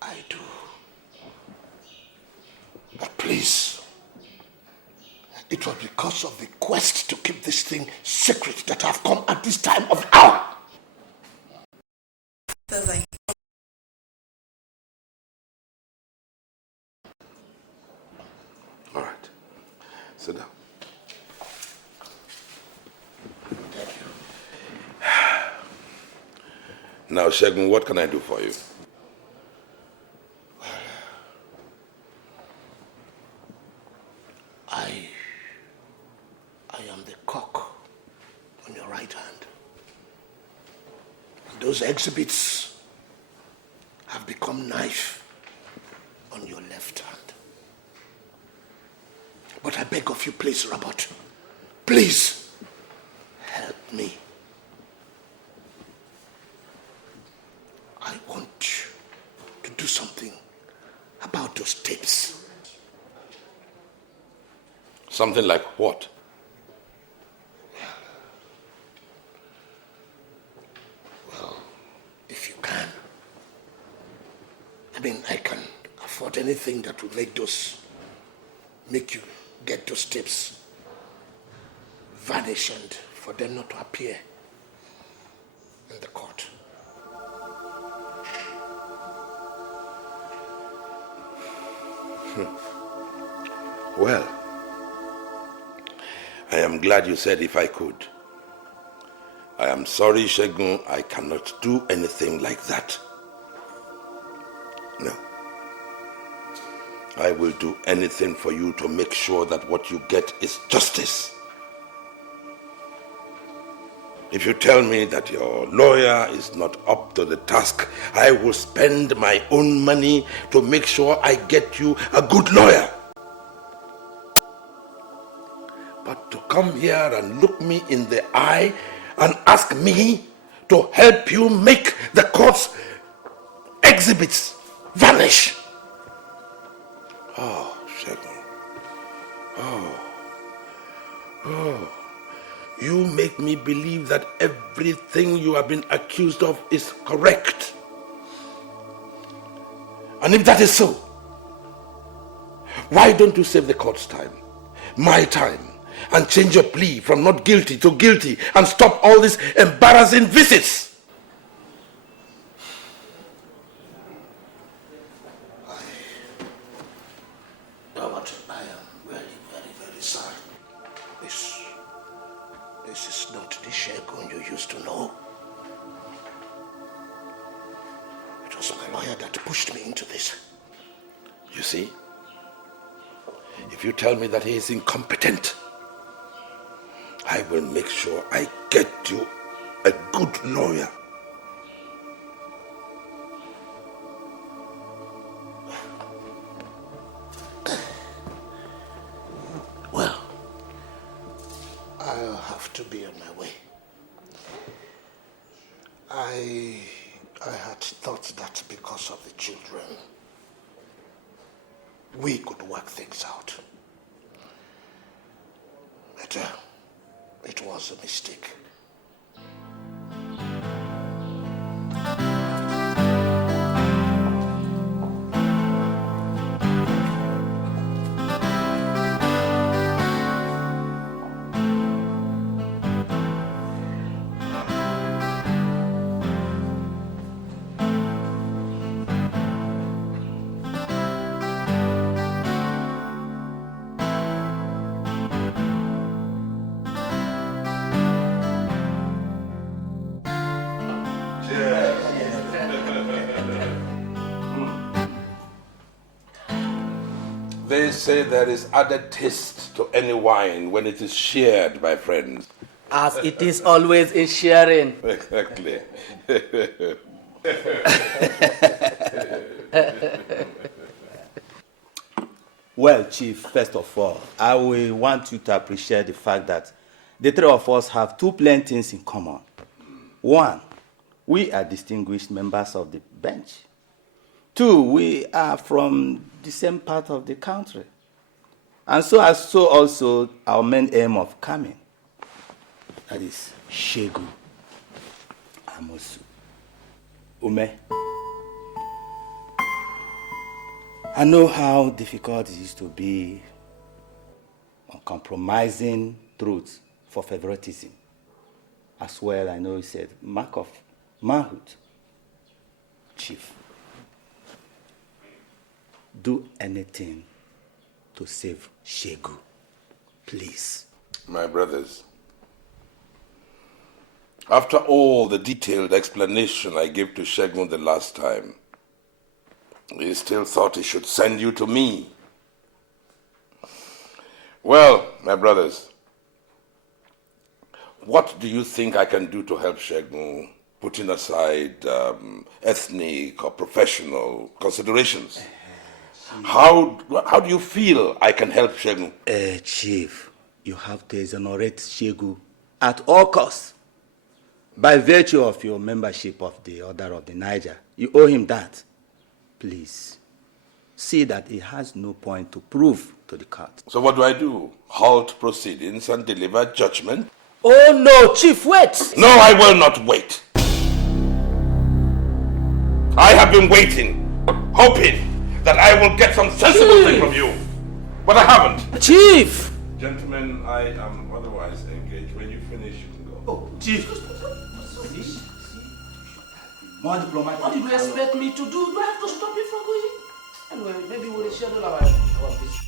I do. But please, it was because of the quest to keep this thing secret that I've come at this time of hour. All right. Sit down. Thank you. Now, Shegun, what can I do for you? I am the cock on your right hand. And those exhibits have become knife on your left hand. But I beg of you, please, Robert, please help me. I want you to do something about those tapes. Something like what? Well, if you can. I mean, I can afford anything that will make you get those tapes vanish and for them not to appear in the court. Well, I am glad you said if I could. I am sorry, Shegun, I cannot do anything like that. No. I will do anything for you to make sure that what you get is justice. If you tell me that your lawyer is not up to the task, I will spend my own money to make sure I get you a good lawyer. But to come here and look me in the eye and ask me to help you make the court's exhibits vanish. Oh, Shegun. Oh. You make me believe that everything you have been accused of is correct. And if that is so, why don't you save the court's time, my time, and change your plea from not guilty to guilty and stop all these embarrassing visits? Robert, I am very, very, very sorry. This is not the Shegun you used to know. It was my lawyer that pushed me into this. You see, if you tell me that he is incompetent, I will make sure I get you a good lawyer. Well, I'll have to be on my way. I had thought that because of the children, we could work things out. But it was a mistake. They say there is added taste to any wine when it is shared by friends. As it is always in sharing. Exactly. Well, Chief, first of all, I will want you to appreciate the fact that the three of us have two plain things in common. One, we are distinguished members of the bench. Two, we are from the same part of the country. And so also our main aim of coming. That is Shegun Amosu. Ume, I know how difficult it is to be uncompromising truth for favoritism. As well, I know it's a mark of manhood. Chief, do anything to save Shegun, please. My brothers, after all the detailed explanation I gave to Shegun the last time, he still thought he should send you to me. Well, my brothers, what do you think I can do to help Shegun, putting aside ethnic or professional considerations? How do you feel I can help Shegun? Chief, you have to exonerate Shegun at all costs. By virtue of your membership of the Order of the Niger, you owe him that. Please, see that he has no point to prove to the court. So what do? Halt proceedings and deliver judgment? Oh no, Chief, wait! No, I will not wait. I have been waiting, hoping that I will get some sensible thing from you. But I haven't. Chief! Gentlemen, I am otherwise engaged. When you finish, you can go. Oh, Chief. More diplomatic. What did you expect me to do? Do I have to stop you from going? Anyway, maybe we'll schedule our business.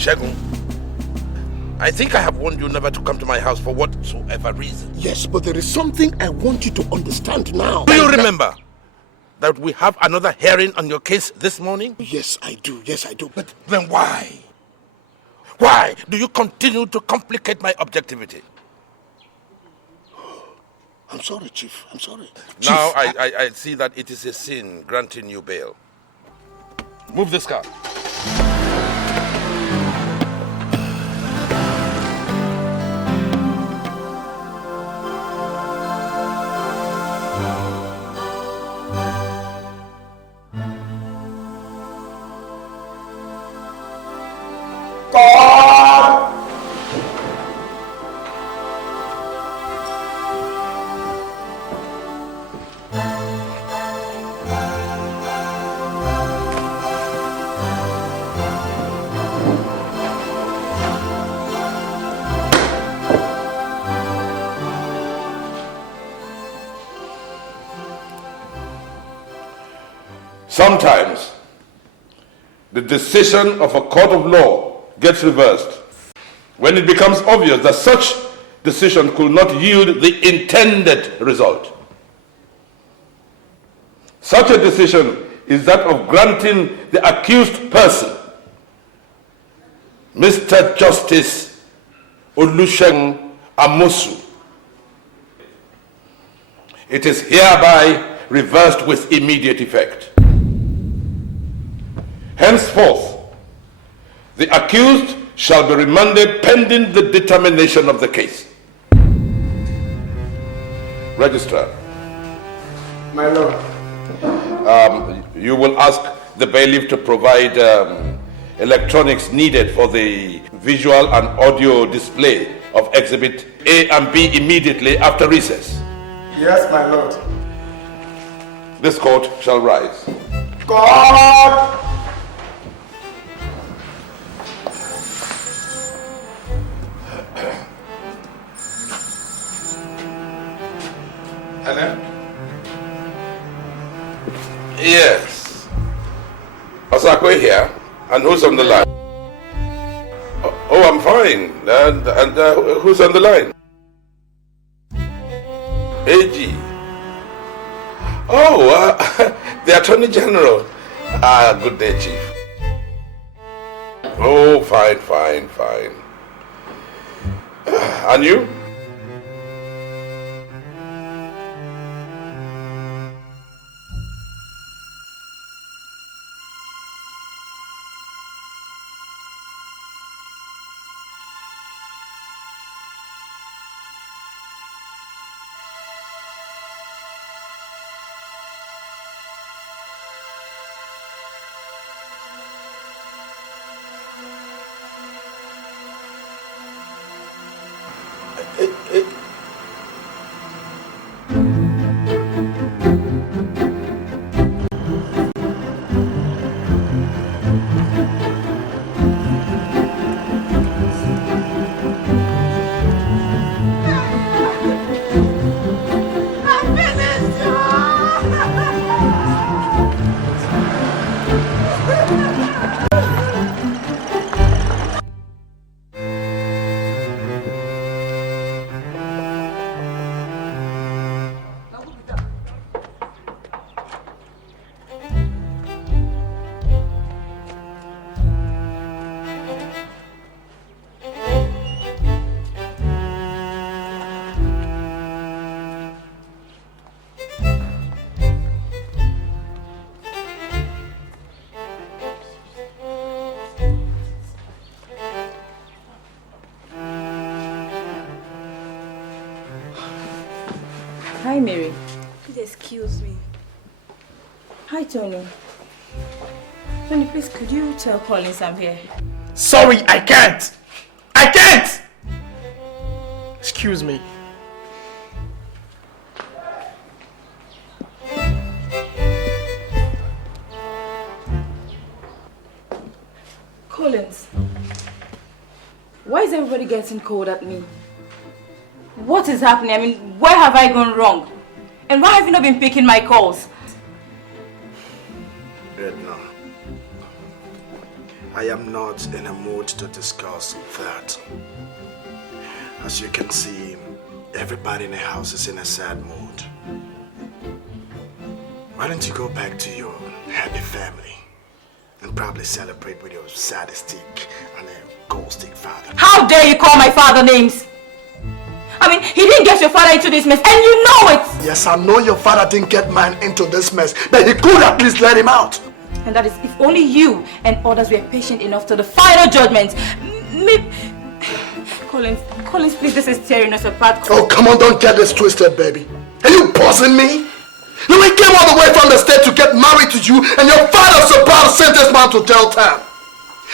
Shegun, I think I have warned you never to come to my house for whatsoever reason. Yes, but there is something I want you to understand now. Do you remember that we have another hearing on your case this morning? Yes, I do. Yes, I do. But then why? Why do you continue to complicate my objectivity? I'm sorry, Chief. I'm sorry. Now I see that it is a sin granting you bail. Move this car. Sometimes, the decision of a court of law gets reversed when it becomes obvious that such decision could not yield the intended result. Such a decision is that of granting the accused person, Mr. Justice Olusegun Amosu. It is hereby reversed with immediate effect. Henceforth, the accused shall be remanded pending the determination of the case. Registrar. My lord. You will ask the bailiff to provide electronics needed for the visual and audio display of Exhibit A and B immediately after recess. Yes, my lord. This court shall rise. God! Hello? Yes. Osakwe here. And who's on the line? Oh, I'm fine. And who's on the line? AG. Oh, the Attorney General. Good day, Chief. Oh, fine. And you? Hi, Mary. Please excuse me. Hi, Tony. Tony, please, could you tell Collins I'm here? Sorry, I can't! I can't! Excuse me. Collins, why is everybody getting cold at me? What is happening? I mean, where have I gone wrong? And why have you not been picking my calls? Edna, I am not in a mood to discuss that. As you can see, everybody in the house is in a sad mood. Why don't you go back to your happy family and probably celebrate with your sadistic and a gold stick father? How dare you call my father names? I mean, he didn't get your father into this mess, and you know it! Yes, I know your father didn't get mine into this mess, but he could at least let him out. And that is if only you and others were patient enough to the final judgment. Collins, please, this is tearing us apart. Oh, come on, don't get this twisted, baby. Are you buzzing me? You came all the way from the state to get married to you, and your father's about to send this man to jail time.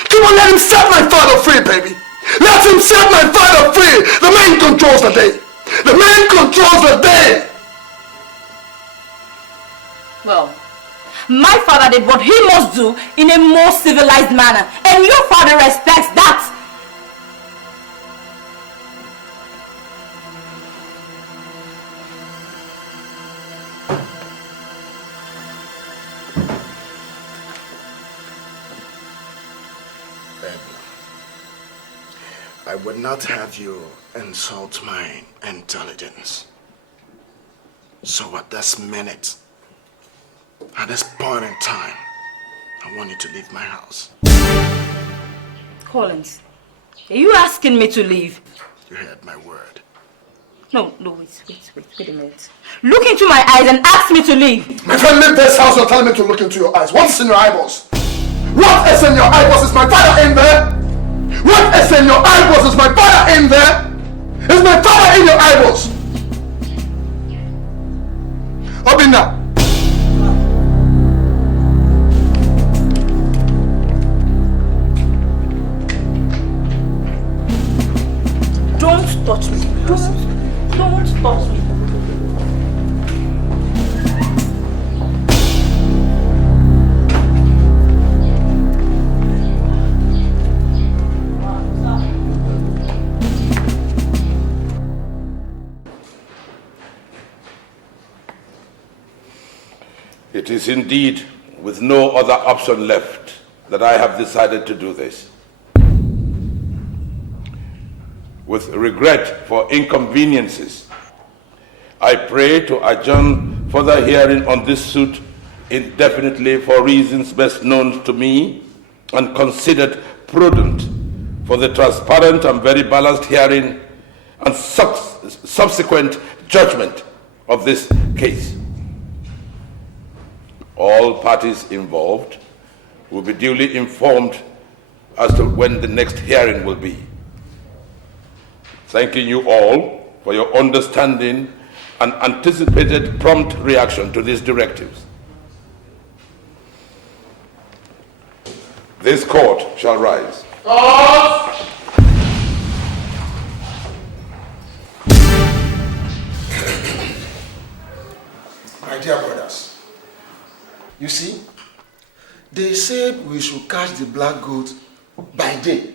Come on, let him set my father free, baby. Let him set my father free. The man controls the day. The man controls the day. Well, my father did what he must do in a more civilized manner, and your father respects that. I would not have you insult my intelligence. So at this minute, at this point in time, I want you to leave my house. Collins, are you asking me to leave? You heard my word. No, wait a minute. Look into my eyes and ask me to leave. My friend, leave this house. You're telling me to look into your eyes. What's in your eyeballs? What is in your eyeballs? Is my father in there? What is in your eyeballs? Is my father in there? Is my father in your eyeballs? Obina. Don't touch me. Don't touch me. It is indeed with no other option left that I have decided to do this. With regret for inconveniences, I pray to adjourn further hearing on this suit indefinitely for reasons best known to me and considered prudent for the transparent and very balanced hearing and subsequent judgment of this case. All parties involved will be duly informed as to when the next hearing will be. Thanking you all for your understanding and anticipated prompt reaction to these directives. This court shall rise. My dear brothers, you see, they said we should catch the black goat by day,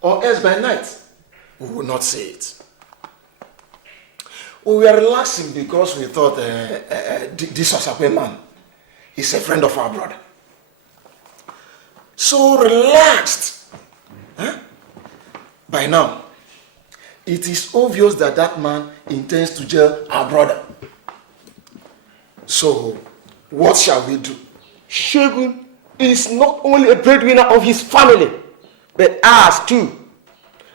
or else by night. We will not say it. We were relaxing because we thought this Osakwe man is a friend of our brother. So relaxed. Huh? By now, it is obvious that that man intends to jail our brother. So, what shall we do? Shegun is not only a breadwinner of his family, but ours too.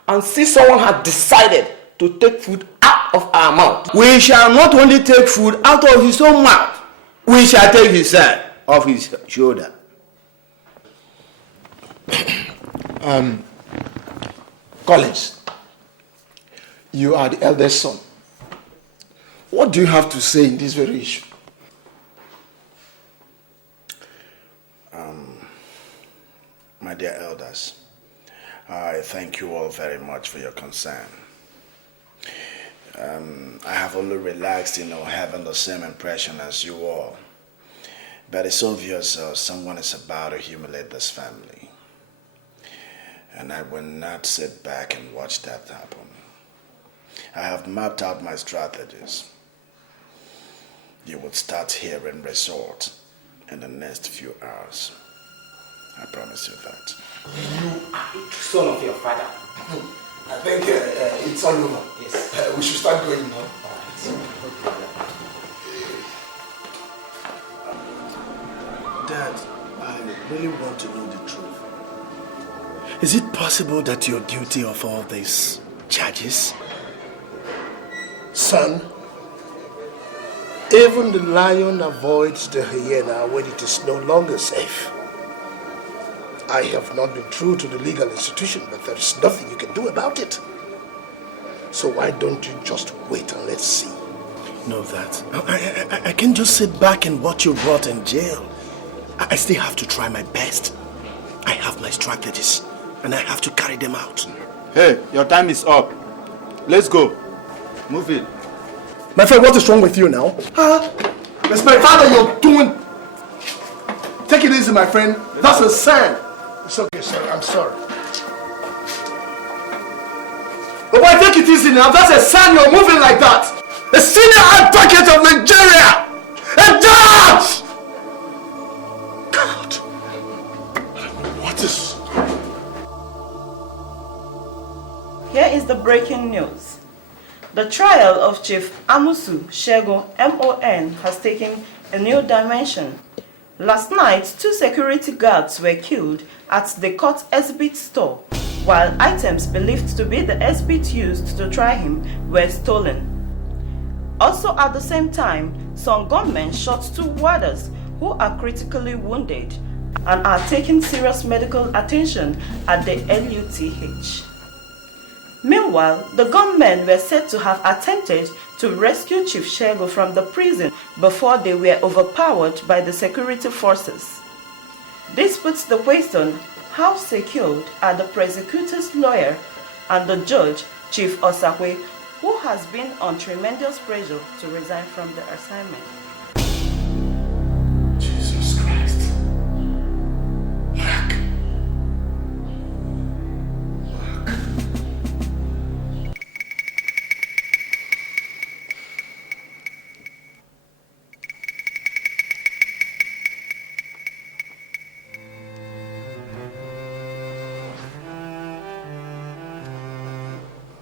And since someone has decided to take food out of our mouth, we shall not only take food out of his own mouth, we shall take his son off his shoulder. Collins, you are the eldest son. What do you have to say in this very issue? My dear elders, I thank you all very much for your concern. I have only relaxed, having the same impression as you all. But it's obvious someone is about to humiliate this family. And I will not sit back and watch that happen. I have mapped out my strategies. You will start hearing results in the next few hours. I promise you that. You are a son of your father. I think it's all over. Yes. We should start going now. Dad, I really want to know the truth. Is it possible that you're guilty of all these charges? Son, even the lion avoids the hyena when it is no longer safe. I have not been true to the legal institution, but there is nothing you can do about it. So why don't you just wait and let's see? Know that I can't just sit back and watch you rot in jail. I still have to try my best. I have my strategies, and I have to carry them out. Hey, your time is up. Let's go. Move it. My friend, what is wrong with you now? It's my father you're doing. Take it easy, my friend. That's a sign. It's okay, sir. I'm sorry. But why take it easy now? That's a sign you're moving like that. A senior advocate of Nigeria! A judge! God! What is... Here is the breaking news. The trial of Chief Amusu Shego MON has taken a new dimension. Last night, 2 security guards were killed at the court exhibit store, while items believed to be the exhibit used to try him were stolen. Also at the same time, some gunmen shot 2 warders who are critically wounded and are taking serious medical attention at the LUTH. Meanwhile, the gunmen were said to have attempted to rescue Chief Shego from the prison before they were overpowered by the security forces. This puts the question, how secured are the prosecutor's lawyer and the judge, Chief Osakwe, who has been on tremendous pressure to resign from the assignment? Jesus Christ. Mark.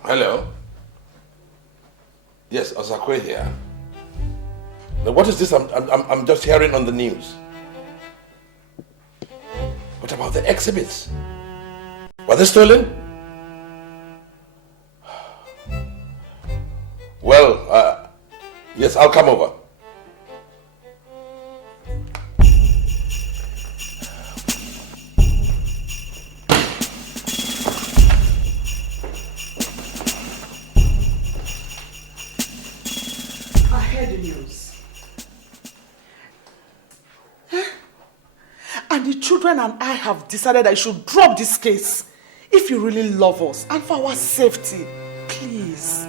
Hello? Yes, Osakwe here. Now, what is this I'm just hearing on the news? What about the exhibits? Were they stolen? Well, yes, I'll come over. And the children and I have decided I should drop this case. If you really love us and for our safety, please.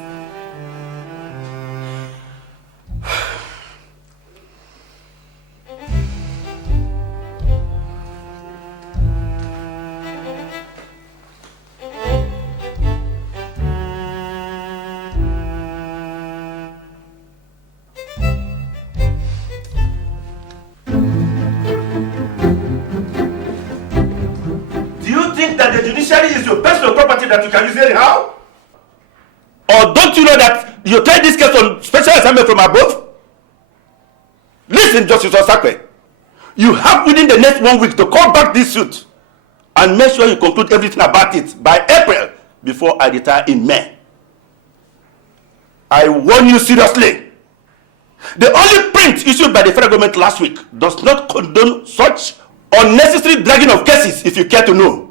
That the judiciary is your personal property that you can use anyhow? Or don't you know that you take this case on special assignment from above? Listen, Justice Osakwe. You have within the next 1 week to call back this suit and make sure you conclude everything about it by April before I retire in May. I warn you seriously. The only print issued by the federal government last week does not condone such unnecessary dragging of cases, if you care to know.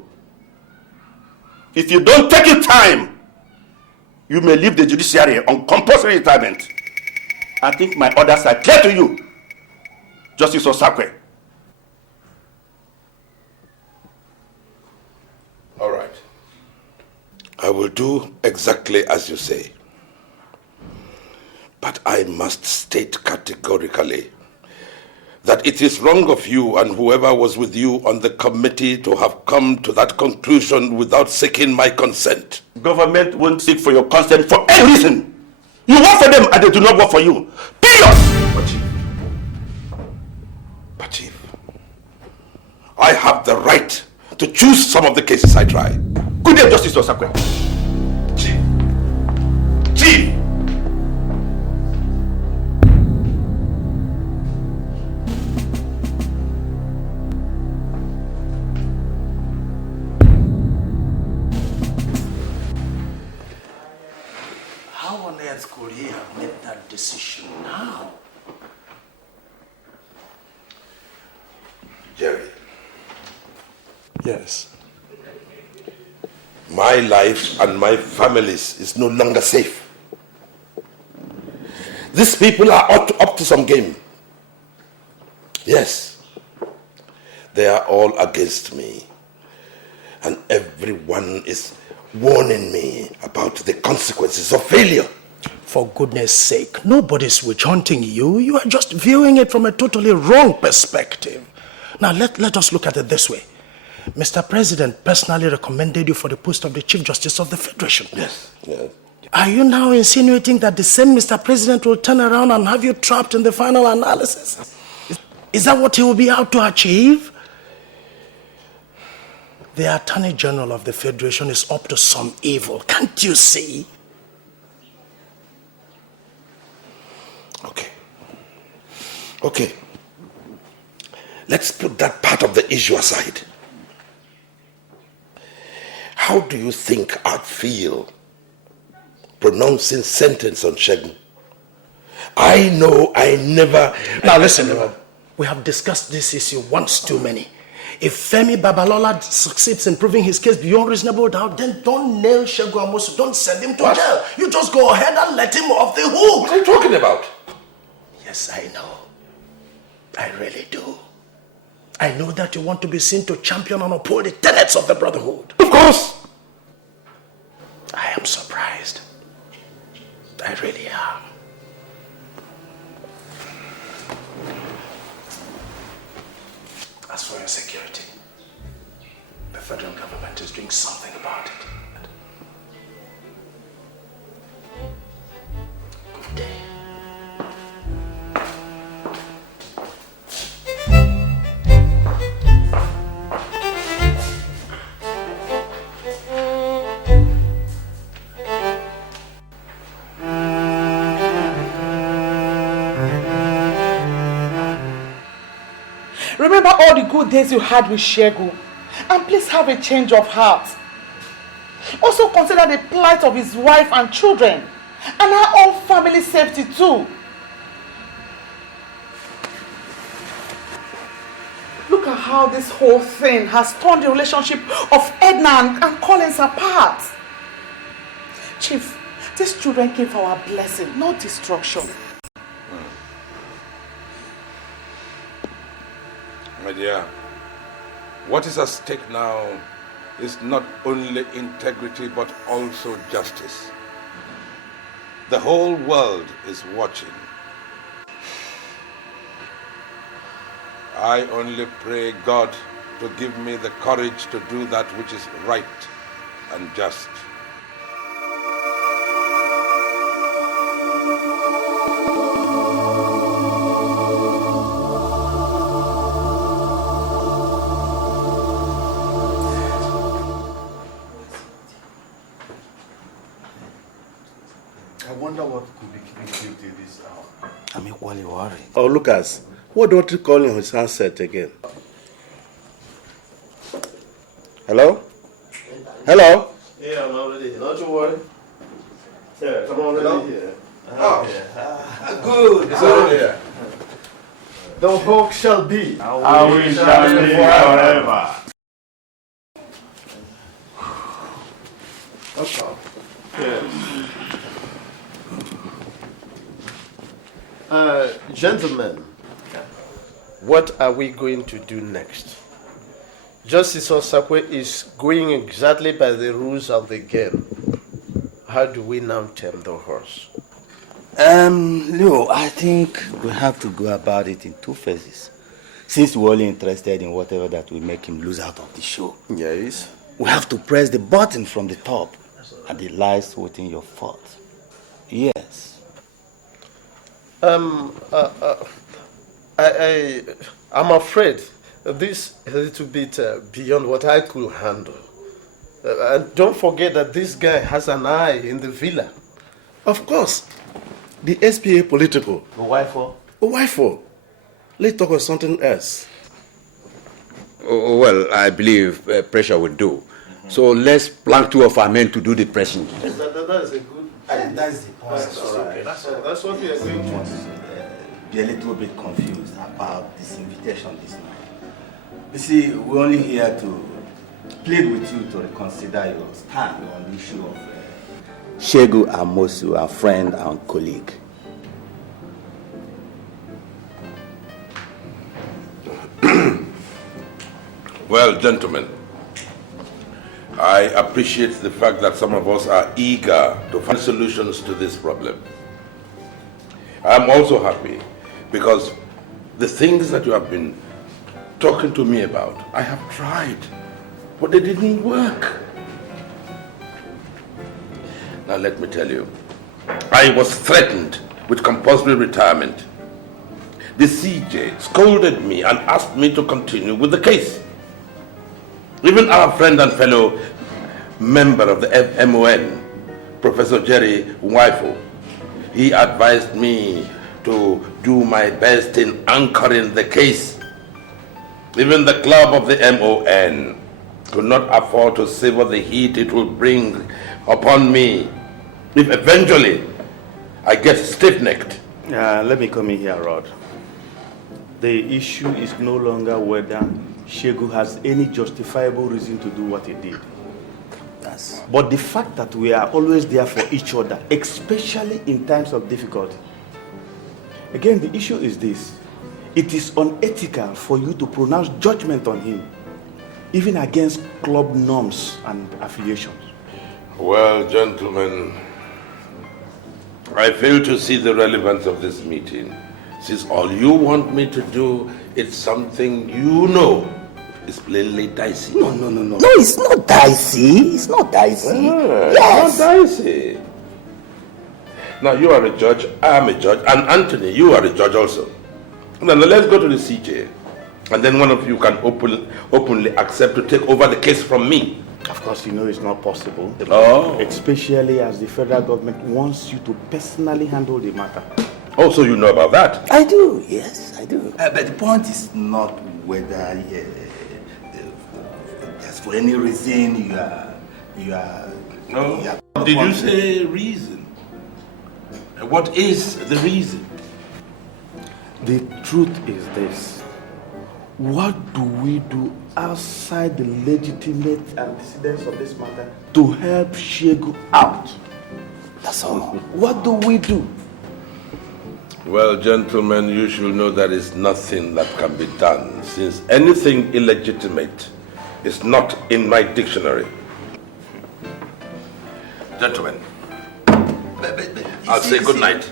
If you don't take your time, you may leave the judiciary on compulsory retirement. I think my orders are clear to you, Justice Osakwe. All right. I will do exactly as you say. But I must state categorically that it is wrong of you and whoever was with you on the committee to have come to that conclusion without seeking my consent. Government won't seek for your consent for any reason. You work for them and they do not work for you. Period! But Chief, I have the right to choose some of the cases I try. Good day, Justice Osakwe. Chief. Chief! How on earth could he have made that decision now? Jerry. Yes. My life and my family's is no longer safe. These people are up to some game. Yes. They are all against me. And everyone is warning me about the consequences of failure. For goodness sake, nobody's witch hunting you. You are just viewing it from a totally wrong perspective. Now let us look at it this way. Mr. President personally recommended you for the post of the Chief Justice of the Federation. Yes. Yes. Are you now insinuating that the same Mr. President will turn around and have you trapped in the final analysis? Is that what he will be out to achieve? The Attorney General of the Federation is up to some evil. Can't you see? Okay. Let's put that part of the issue aside. How do you think I'd feel pronouncing sentence on Shegun? I know I never... Now listen, we have discussed this issue once too many. If Femi Babalola succeeds in proving his case beyond reasonable doubt, then don't nail Shegun Amosu, don't send him to jail. You just go ahead and let him off the hook. What are you talking about? Yes, I know. I really do. I know that you want to be seen to champion and uphold the tenets of the Brotherhood. Of course. I am surprised. I really am. As for your security, the federal government is doing something about it. Good day. Remember all the good days you had with Shegun, and please have a change of heart. Also consider the plight of his wife and children, and our own family safety too. Look at how this whole thing has torn the relationship of Edna and Collins apart. Chief, these children came for our blessing, not destruction. My dear, what is at stake now is not only integrity but also justice. The whole world is watching. I only pray God to give me the courage to do that which is right and just. I'm equally worried. Oh, Lucas, what don't you call him his handset again? Hello? Hello? Yeah, I'm already here. Don't you worry. Yeah, I'm already here. Good. So, the hawk shall be. And we shall live forever. That's all. Yes. Gentlemen, what are we going to do next? Justice Osakwe is going exactly by the rules of the game. How do we now tame the horse? Leo, I think we have to go about it in two phases. Since we're only interested in whatever that will make him lose out of the show. Yes. We have to press the button from the top, and it lies within your foot. Yes. I'm afraid this is a little bit beyond what I could handle. And don't forget that this guy has an eye in the villa. Of course. The SPA political. Why for? Why for? Let's talk about something else. Oh, well, I believe pressure will do. So let's plan 2 of our men to do the pressing. That is a good... That's the point. That's what we are going to be a little bit confused about this invitation this night. You see, we're only here to plead with you to reconsider your stand on the issue of Shegu Amosu, our friend and colleague. Well, gentlemen, I appreciate the fact that some of us are eager to find solutions to this problem. I'm also happy because the things that you have been talking to me about, I have tried, but they didn't work. Now let me tell you, I was threatened with compulsory retirement. The CJ scolded me and asked me to continue with the case. Even our friend and fellow member of the MON, Professor Jerry Wifo, he advised me to do my best in anchoring the case. Even the club of the MON could not afford to savor the heat it will bring upon me if eventually I get stiff-necked. Let me come in here, Rod. The issue is no longer whether Shegu has any justifiable reason to do what he did. But the fact that we are always there for each other, especially in times of difficulty. Again, the issue is this. It is unethical for you to pronounce judgment on him, even against club norms and affiliations. Well, gentlemen, I fail to see the relevance of this meeting, since all you want me to do is something you know is plainly dicey. No, it's not dicey. It's not dicey. Yes. It's not dicey. Now, you are a judge, I am a judge, and Anthony, you are a judge also. Now, let's go to the CJ, and then one of you can openly accept to take over the case from me. Of course, you know it's not possible. Oh. Especially as the federal government wants you to personally handle the matter. Oh, so you know about that? I do, yes, I do. But the point is not whether there's for any reason you are. Did you say reason? What is the reason? The truth is this. What do we do outside the legitimate antecedents of this matter to help Shegu out? That's all. What do we do? Well, gentlemen, you should know there is nothing that can be done, since anything illegitimate is not in my dictionary. Gentlemen, I'll say good night.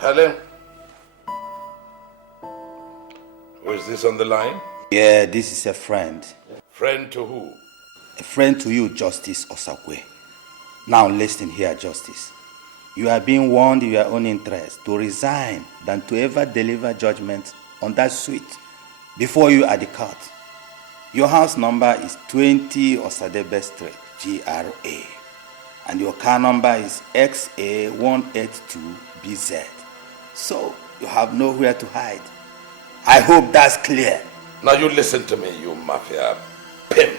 Helen? Who is this on the line? Yeah, this is a friend. Friend to who? A friend to you, Justice Osakwe. Now listen here, Justice. You are being warned in your own interest to resign than to ever deliver judgment on that suite before you at the court. Your house number is 20 Osadebe Street, GRA. And your car number is XA182BZ. So you have nowhere to hide. I hope that's clear. Now you listen to me, you mafia pimp.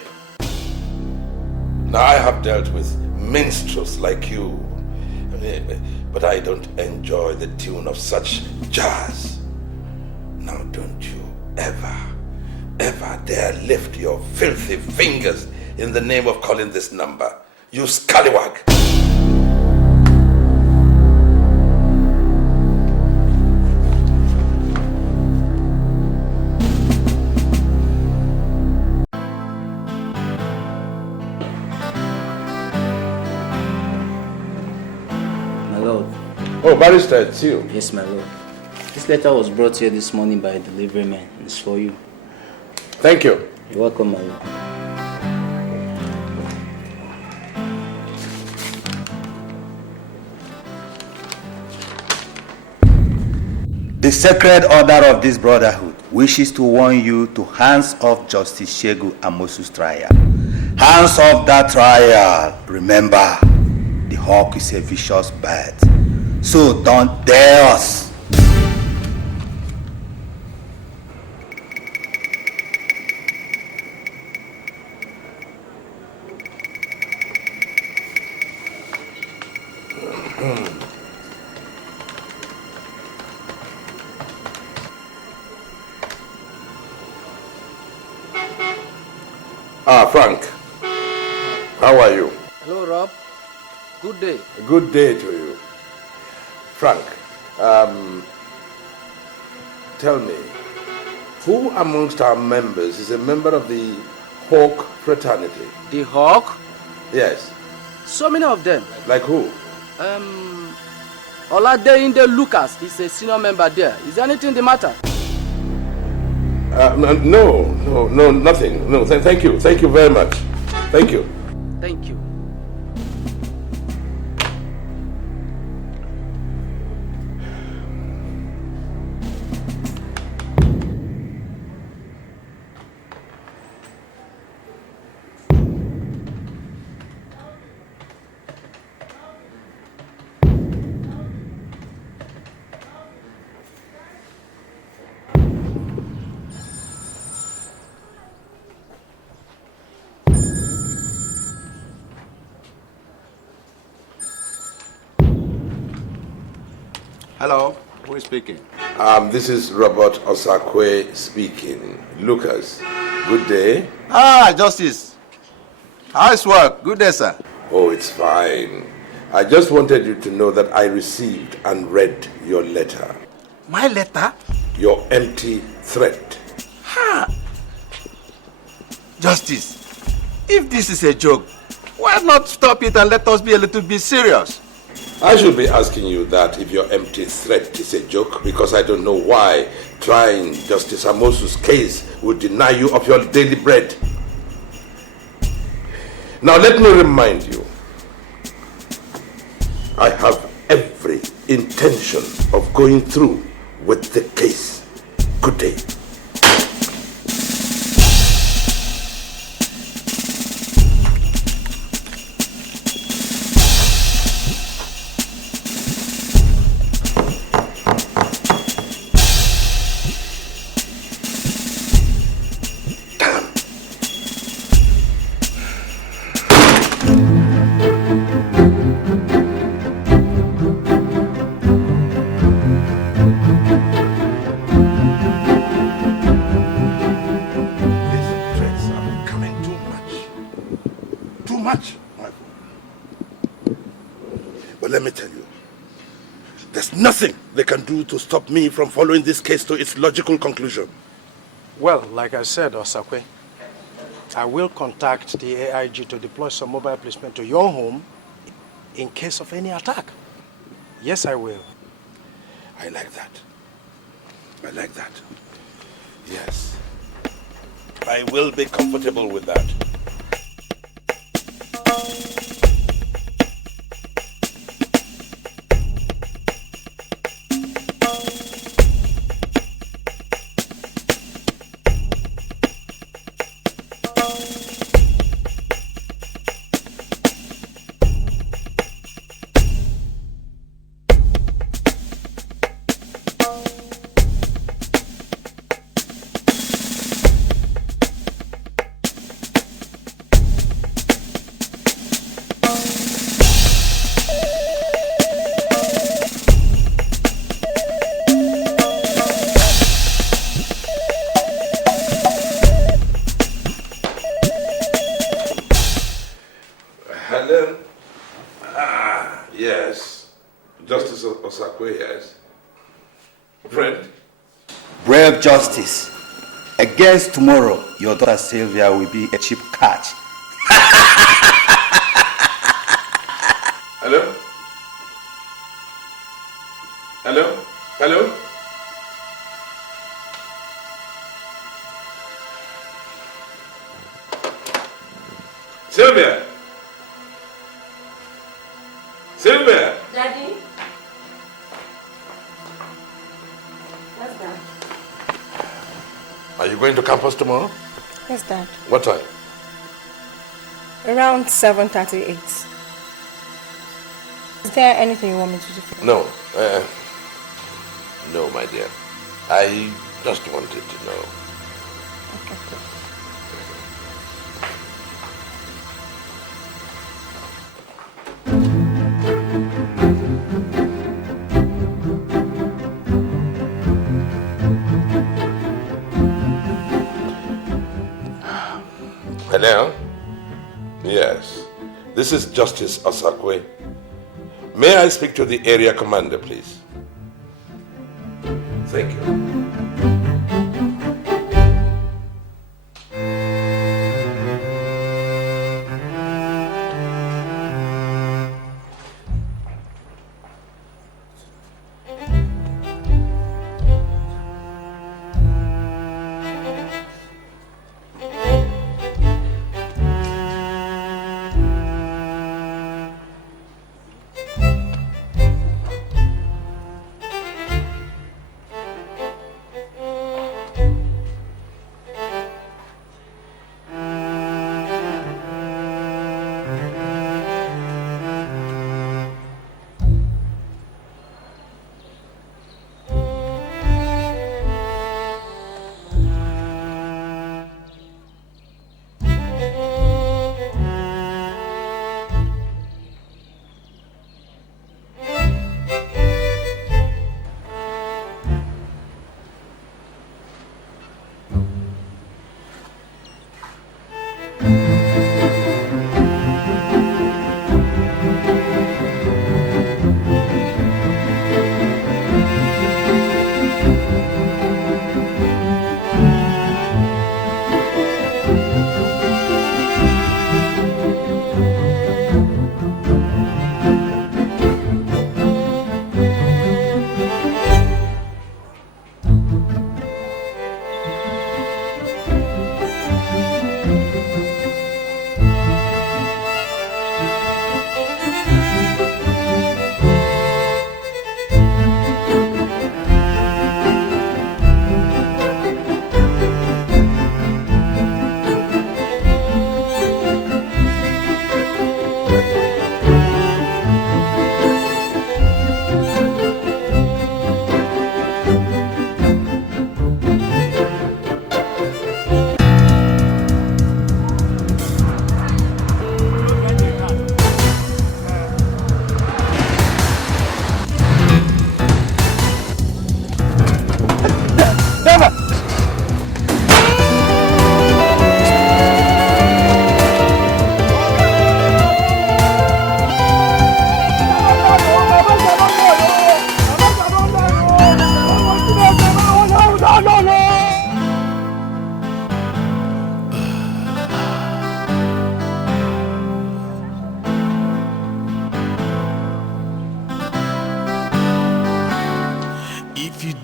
Now I have dealt with minstrels like you, but I don't enjoy the tune of such jazz. Now don't you ever dare lift your filthy fingers in the name of calling this number. You scallywag. lord. Oh, barrister, it's you. Yes, my lord. This letter was brought here this morning by a delivery man. It's for you. Thank you. You're welcome, my lord. The sacred order of this brotherhood wishes to warn you to hands off Justice Shegu Amosu's trial. Hands off that trial. Remember, the hawk is a vicious bird. So don't dare us. Frank, how are you? Hello, Rob. Good day. Good day to you. Frank, tell me, who amongst our members is a member of the Hawk fraternity? The Hawk? Yes. So many of them. Like who? Oladeinde Lucas is a senior member there. Is there anything the matter? No, nothing. No, thank you. Thank you very much. Thank you. Thank you. Hello, who is speaking? This is Robert Osakwe speaking. Lucas, good day. Justice. How's work? Good day, sir. Oh, it's fine. I just wanted you to know that I received and read your letter. My letter? Your empty threat. Justice, if this is a joke, why not stop it and let us be a little bit serious? I should be asking you that if your empty threat is a joke, because I don't know why trying Justice Amosu's case would deny you of your daily bread. Now let me remind you, I have every intention of going through with the case. Good day. Nothing they can do to stop me from following this case to its logical conclusion. Well, like I said, Osakwe, I will contact the AIG to deploy some mobile policemen to your home in case of any attack. Yes, I will. I like that. I like that. Yes. I will be comfortable with that. Justice. Against tomorrow, your daughter Sylvia will be a cheap catch. Hello? Hello? Hello? Sylvia! Sylvia! Daddy? What's that? Are you going to campus tomorrow? Yes, Dad. What time? Around 7:38. Is there anything you want me to do? No. No, my dear. I just wanted to know. Okay. Hello? Yes. This is Justice Osakwe. May I speak to the area commander, please? Thank you.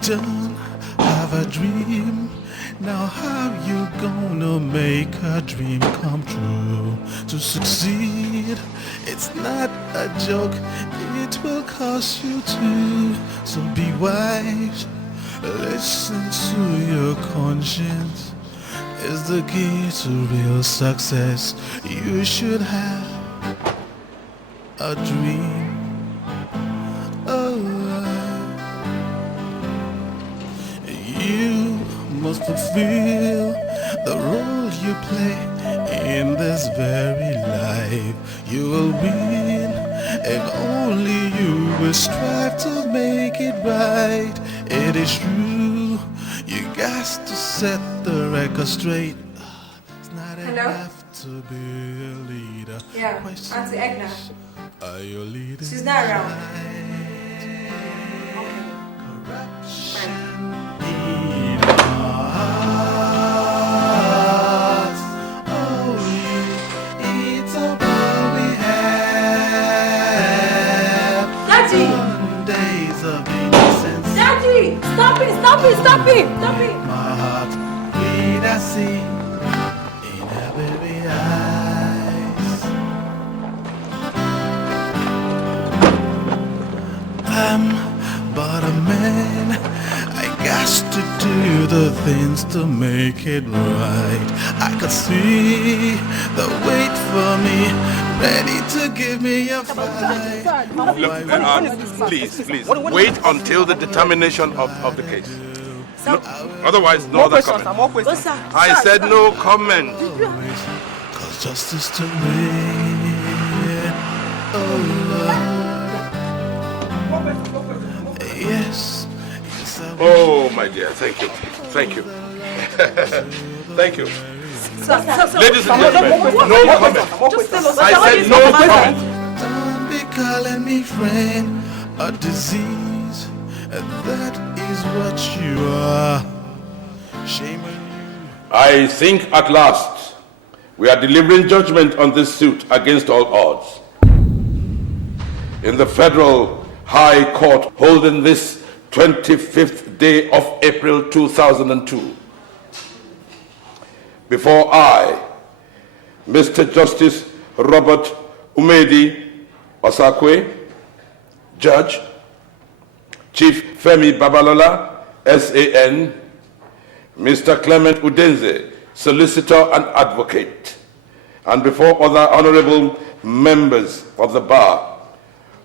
don't have a dream, now how you gonna make a dream come true? To succeed, it's not a joke, it will cost you too. So be wise, listen to your conscience. It's the key to real success. You should have a dream. You must fulfill the role you play in this very life. You will win, and only you will strive to make it right. It is true, you got to set the record straight. It's not enough to be a leader. Yeah, Auntie Egna. Are you leading? She's not around. days of innocence. Daddy! Stop it! Stop it! Stop it! Stop it! My heart, read I see in her baby eyes. I'm but a man. I got to do the things to make it right. I could see the wait for me, ready to give me a fight. Please, wait until the determination of the case. No, otherwise, no other comment. I said no comment. Cause justice to reign, oh Lord. Yes. Oh, my dear, thank you. Thank you. Thank you. Ladies and gentlemen, no comment. I said no comment. Don't be calling me friend, a disease, that is what you are. Shame on you. I think at last we are delivering judgment on this suit against all odds. In the Federal High Court holding this 25th day of April 2002. Before I, Mr. Justice Robert Umedi Osakwe, Judge, Chief Femi Babalola, SAN, Mr. Clement Udenze, Solicitor and Advocate, and before other honorable members of the bar,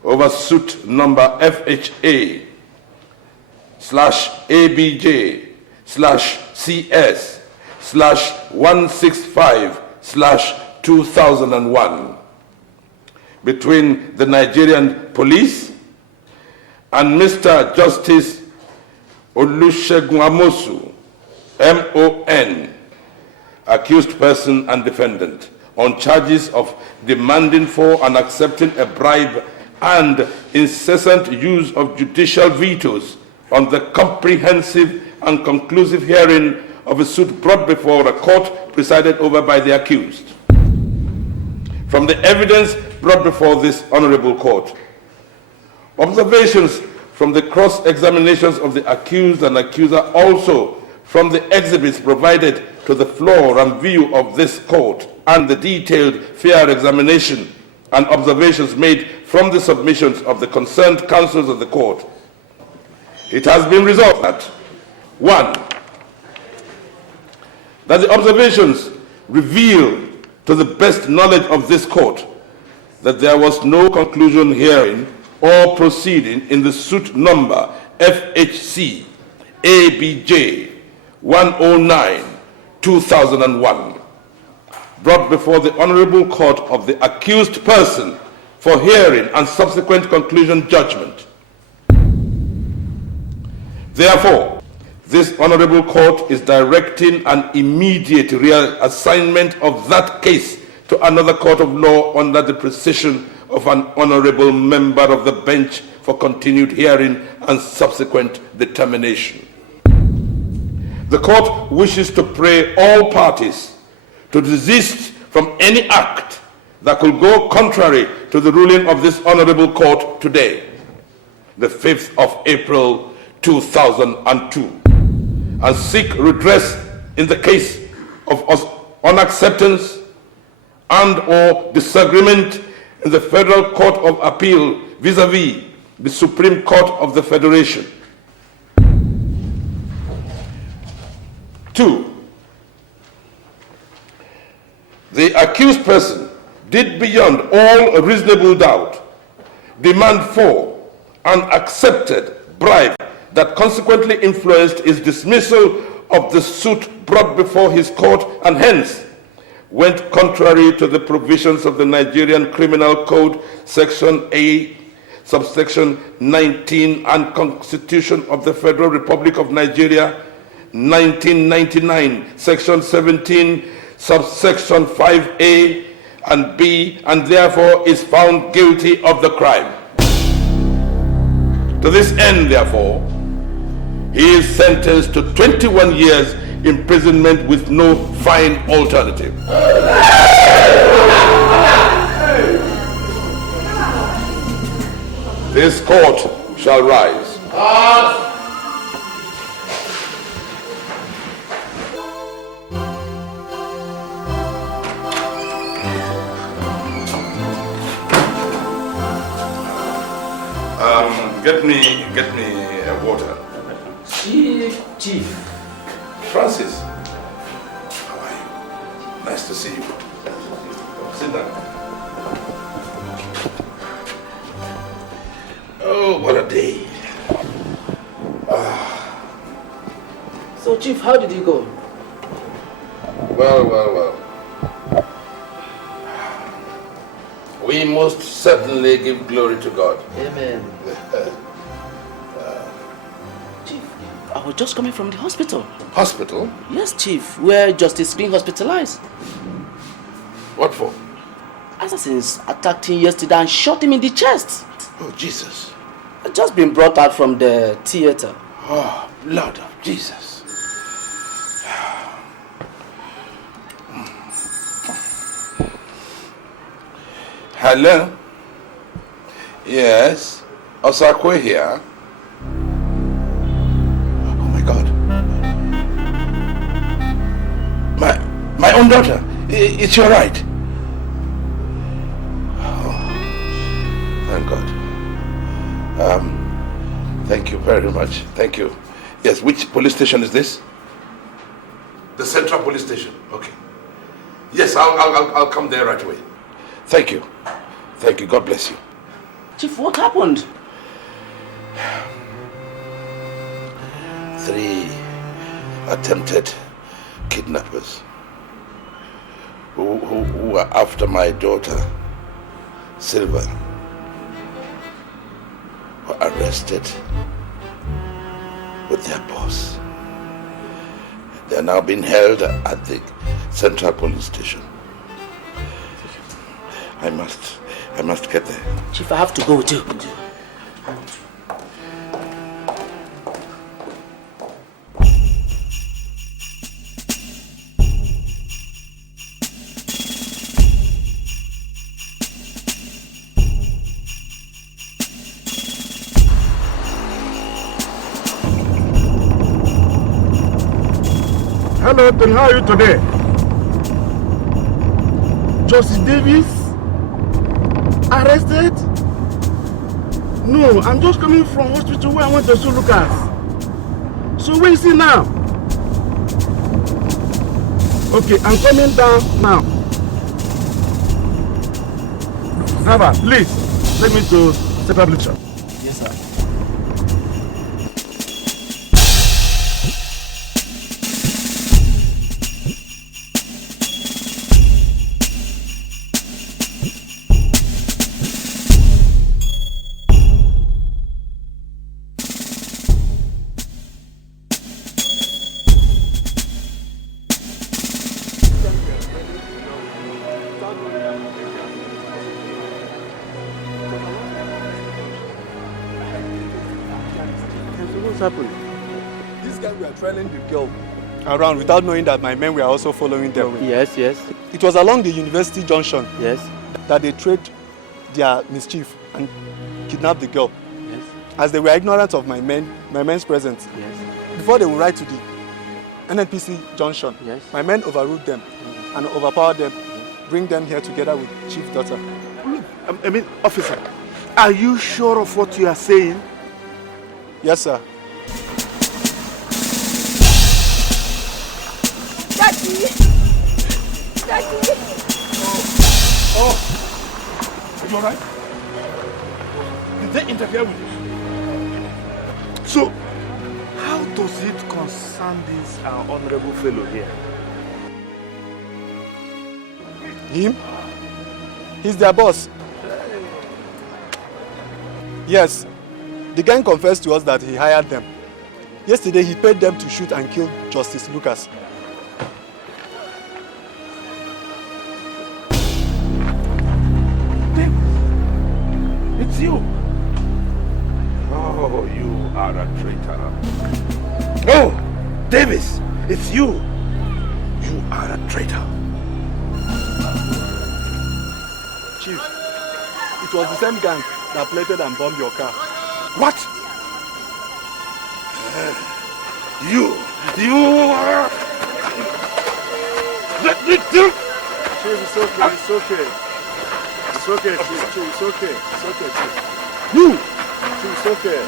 over suit number FHA/ABJ/CS/165/2001 between the Nigerian police and Mr. Justice Olusegun Amosu, MON, accused person and defendant, on charges of demanding for and accepting a bribe and incessant use of judicial vetoes on the comprehensive and conclusive hearing of a suit brought before a court presided over by the accused. From the evidence brought before this honorable court, observations from the cross-examinations of the accused and accuser, also from the exhibits provided to the floor and view of this court, and the detailed fair examination and observations made from the submissions of the concerned counsels of the court, it has been resolved that 1. That the observations reveal to the best knowledge of this court that there was no conclusion hearing or proceeding in the suit number FHC ABJ 109/2001 brought before the Honorable Court of the accused person for hearing and subsequent conclusion judgment. Therefore, this Honorable Court is directing an immediate reassignment of that case to another court of law under the precision of an honorable member of the bench for continued hearing and subsequent determination. The court wishes to pray all parties to desist from any act that could go contrary to the ruling of this honorable court today, the 5th of April 2002, and seek redress in the case of unacceptance and or disagreement in the Federal Court of Appeal vis-à-vis the Supreme Court of the Federation. 2. The accused person did beyond all reasonable doubt demand for and accepted bribe that consequently influenced his dismissal of the suit brought before his court, and hence went contrary to the provisions of the Nigerian Criminal Code, Section A, subsection 19, and Constitution of the Federal Republic of Nigeria, 1999, Section 17, subsection 5A and B, and therefore is found guilty of the crime. To this end, therefore, he is sentenced to 21 years imprisonment with no fine alternative. This court shall rise. Get me water. Chief. Francis, how are you? Nice to see you. Sit down. Oh, what a day. So, Chief, how did you go? Well. We most certainly give glory to God. Amen. Chief, I was just coming from the hospital. Hospital? Yes, Chief, where Justice is being hospitalized. What for? Assassins attacked him yesterday and shot him in the chest. Oh, Jesus. I've just been brought out from the theater. Oh, Lord of Jesus. Hello? Yes? Osakwe here? Oh my God. My own daughter. It's all right. Oh, thank God. Thank you very much. Thank you. Yes, which police station is this? The Central Police Station. Okay. Yes, I'll come there right away. Thank you. Thank you. God bless you. Chief, what happened? 3 attempted kidnappers who were after my daughter, Silva, were arrested with their boss. They are now being held at the Central Police Station. I must get there. Chief, I have to go with you. Hello, Ethan, how are you today? Justice Davis? Arrested? No, I'm just coming from hospital where I went to see Lucas. So where is he now? Okay, I'm coming down now. Nava, please, take me to Central Police Station. Yes, sir. Happened? This guy were trailing the girl around without knowing that my men were also following them. Yes. It was along the University Junction. Yes. That they tried their mischief and kidnapped the girl. Yes. As they were ignorant of my men's presence. Yes. Before they would ride to the NNPC Junction, yes, my men overruled them and overpowered them, bring them here together with Chief's daughter. I mean, officer, are you sure of what you are saying? Yes, sir. Daddy! Oh! Are you alright? Did they interfere with you? So, how does it concern this honorable fellow here? Him? He's their boss. Yes. The gang confessed to us that he hired them. Yesterday, he paid them to shoot and kill Justice Lucas. It's you. Oh, you are a traitor. Oh, Davis, it's you. You are a traitor. Chief, it was the same gang that planted and bombed your car. What? You. Chief, it's okay. It's okay. It's okay, Chief. It's okay. It's okay, Chief. You. Chief, it's okay.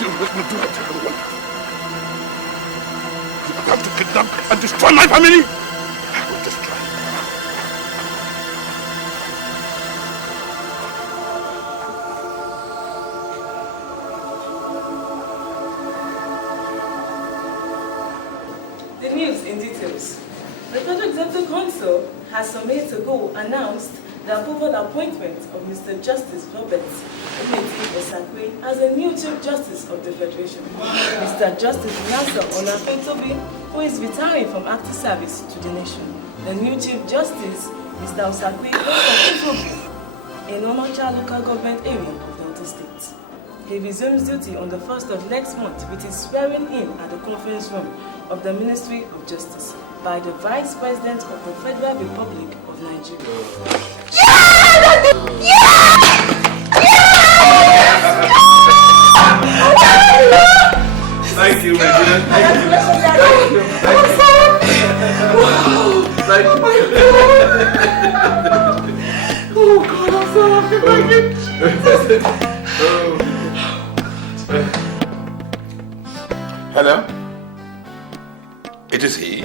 You let me do what I want. You have to kidnap and destroy my family. I will destroy you. The news in details. The Federal Executive Council has some minutes ago announced the approval appointment of Mr. Justice Robert Esiri as a new Chief Justice of the Federation. Mr. Justice Nasser Onafetobi, who is retiring from active service to the nation. The new Chief Justice, Mr. Osakwe, in Onocha local government area of Delta State. He resumes duty on the 1st of next month with his swearing in at the conference room of the Ministry of Justice by the Vice President of the Federal Republic of Nigeria. Thank you, my dear. Thank you. Thank you. Oh God, I'm so happy. Hello? It is he?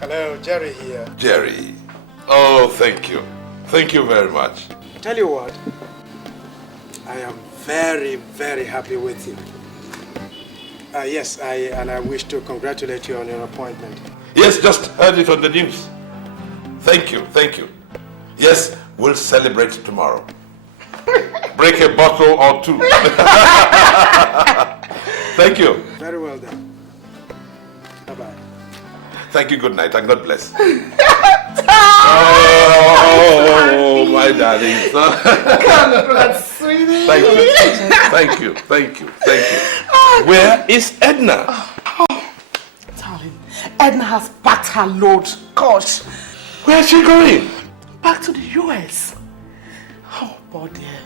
Hello, Jerry here. Jerry. Oh, thank you. Thank you very much. Tell you what, I am very, very happy with you. Yes, I wish to congratulate you on your appointment. Yes, just heard it on the news. Thank you, thank you. Yes, we'll celebrate tomorrow. Break a bottle or two. Thank you. Very well done. Bye-bye. Thank you, good night, and God bless. Oh, my darling. Congrats, sweetie. Thank you, thank you, thank you, thank you. Where is Edna? Oh, darling, Edna has packed her load. Gosh. Where is she going? Back to the US. Oh, boy, dear.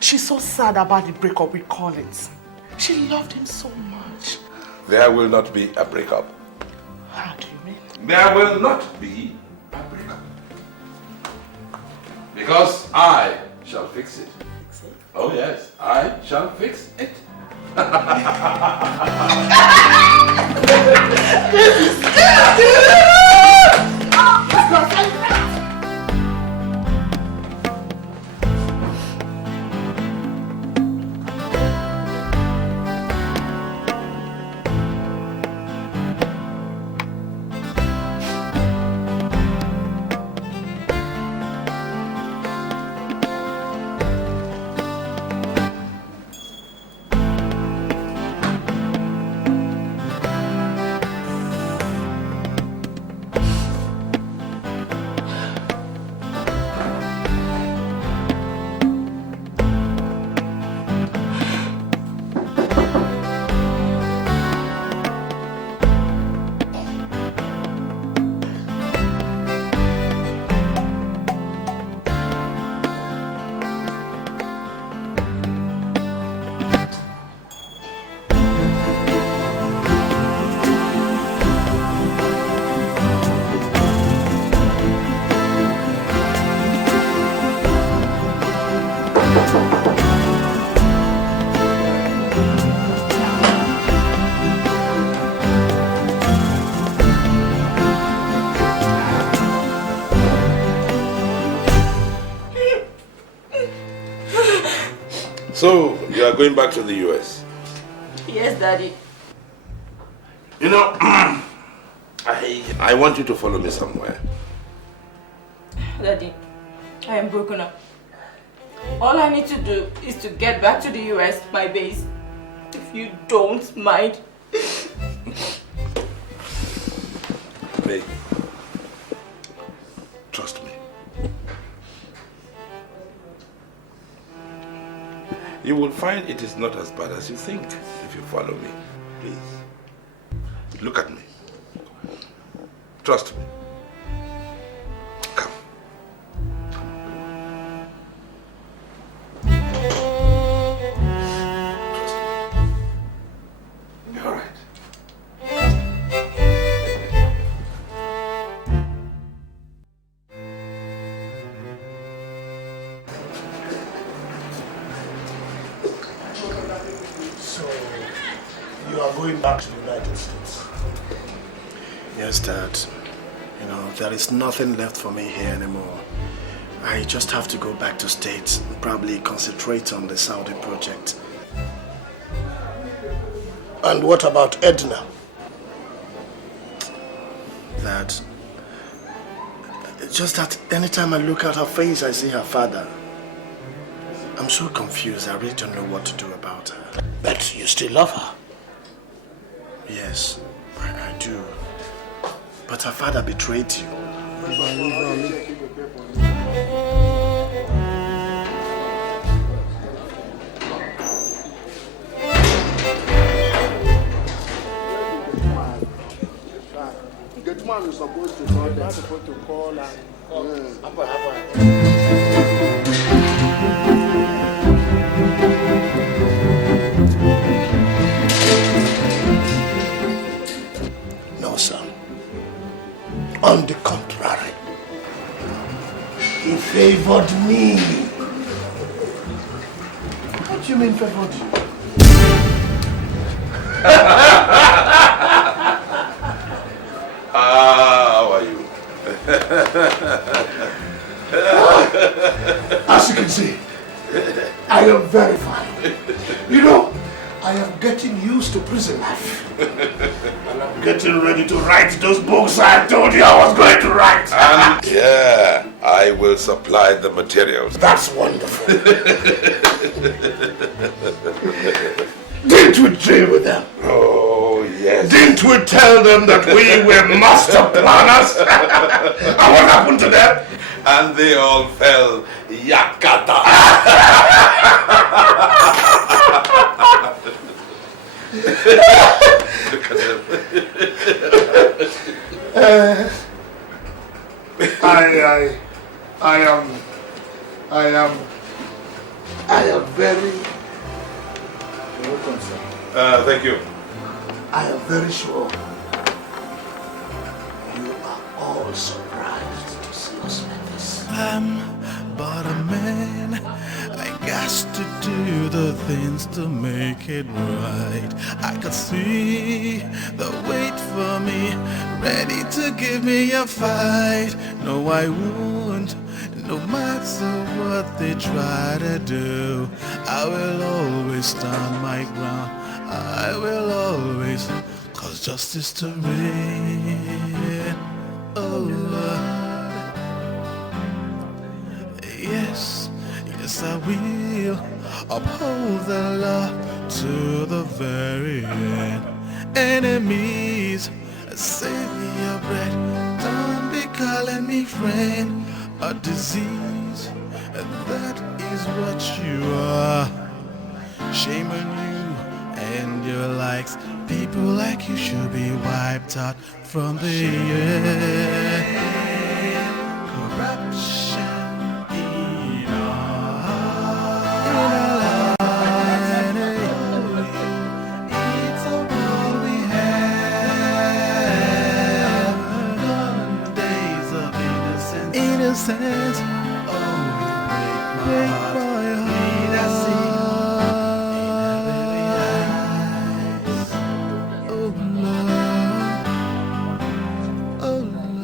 She's so sad about the breakup with Collins. She loved him so much. There will not be a breakup. How do you mean? There will not be a breakup. Because I shall fix it. Fix it? Oh yes, I shall fix it. So, you are going back to the US? Yes, Daddy. You know, I want you to follow me somewhere. Daddy, I am broken up. All I need to do is to get back to the US, my base. If you don't mind. Babe, trust me. You will find it is not as bad as you think if you follow me. Please. Look at me. Trust me. Come. So, you are going back to the United States? Yes, Dad. You know, there is nothing left for me here anymore. I just have to go back to States and probably concentrate on the Saudi project. And what about Edna? Dad, it's just that anytime I look at her face, I see her father. I'm so confused. I really don't know what to do about her. But you still love her? Yes, I do. But her father betrayed you. Get man is supposed to call them. Supposed to call and No, son. On the contrary, he favored me. What do you mean favored you? How are you? As you can see, I am very fine. You know, I am getting used to prison life. And I'm getting ready to write those books I told you I was going to write. And yeah, I will supply the materials. That's wonderful. Didn't we deal with them? Oh, yes. Didn't we tell them that we were master planners? And what happened to them? And they all fell yakata. Look at them. I am very... Thank you. I am very sure you are all surprised to see us like this. I'm but a man. I got to do the things to make it right. I could see the wait for me, ready to give me a fight. No, I won't. No matter what they try to do, I will always stand my ground. I will always cause justice to reign. Oh Lord, yes, yes I will uphold the law to the very end. Enemies, save your breath. Don't be calling me friend. A disease, that is what you are. Shame on you and your likes. People like you should be wiped out from the earth. Corruption in our line. It's all we have. Gone days of innocence. Oh, break my heart. I see oh Lord, oh Lord.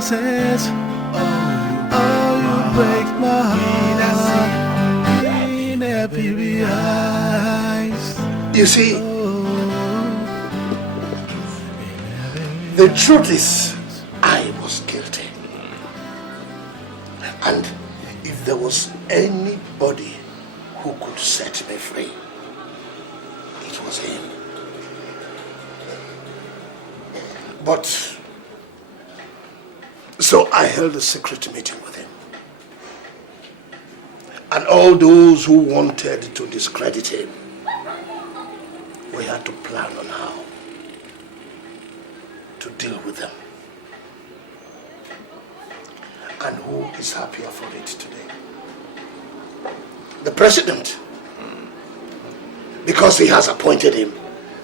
Says, oh, you break my heart in happy eyes. You see, the truth is, I was guilty. And if there was anybody who could set me free, it was him. But so I held a secret meeting with him. And all those who wanted to discredit him, we had to plan on how to deal with them. who is happier for it today? The president. Because he has appointed him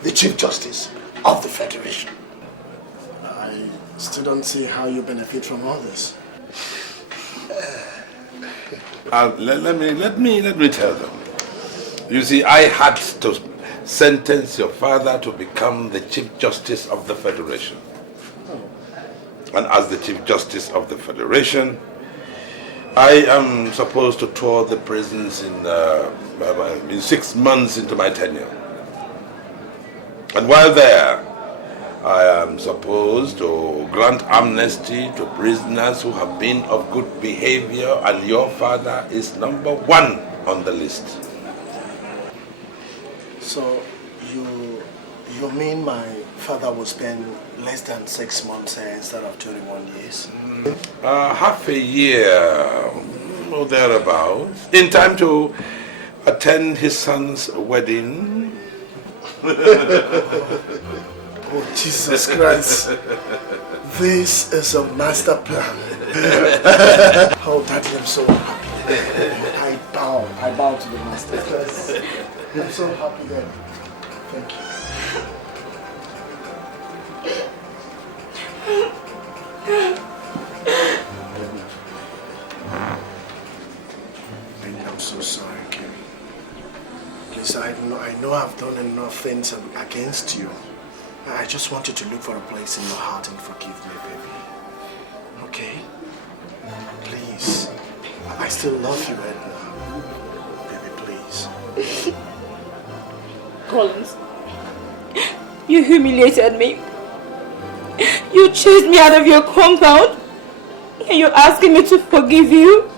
the Chief Justice of the Federation. I still don't see how you benefit from all this. Let me tell them. You see, I had to sentence your father to become the Chief Justice of the Federation. And as the Chief Justice of the Federation, I am supposed to tour the prisons in 6 months into my tenure. And while there, I am supposed to grant amnesty to prisoners who have been of good behavior, and your father is number 1 on the list. So, you mean my father will spend less than 6 months here instead of 21 years? Half a year, or thereabouts, in time to attend his son's wedding. Oh, Jesus Christ. This is a master plan. Oh, Daddy, I'm so happy. I bow to the master. I'm so happy then. Thank you. I'm so sorry, Kim. Please, I know I've done enough things against you. I just want you to look for a place in your heart and forgive me, baby. Okay? Please. I still love you, Edna. Baby, please. Collins, you humiliated me. You chased me out of your compound. And you're asking me to forgive you?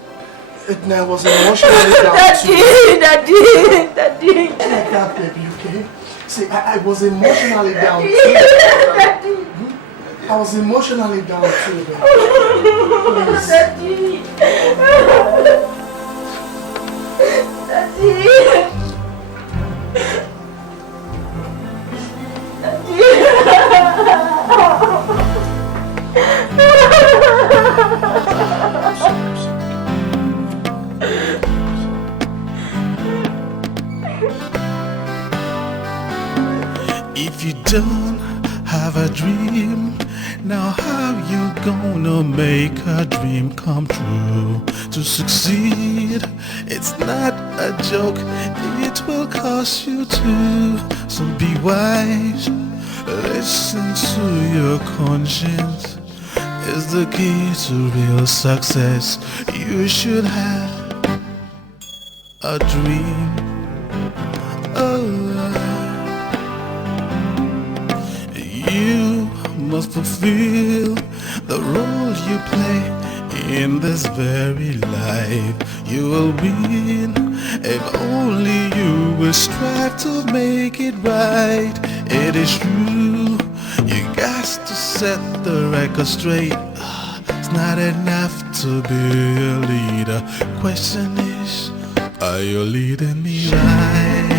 Edna, I was emotionally down too. Daddy. Take that, baby, okay? See, I was emotionally down too. I was emotionally down too, baby. Please. Daddy. If you don't have a dream, now how you gonna make a dream come true? To succeed, it's not a joke, it will cost you too. So be wise, listen to your conscience. Is the key to real success. You should have a dream. You must fulfill the role you play in this very life. You will win if only you will strive to make it right. It is true, you got to set the record straight. It's not enough to be a leader. Question is, are you leading me right?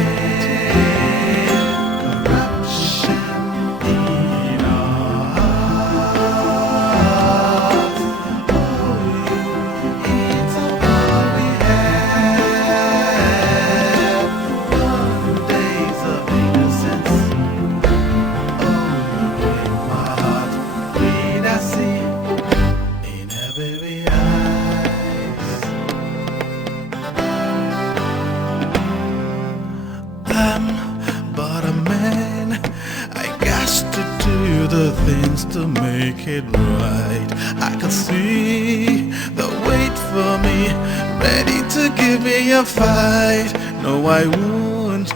To make it right, I can see the wait for me, ready to give me a fight. No, I won't,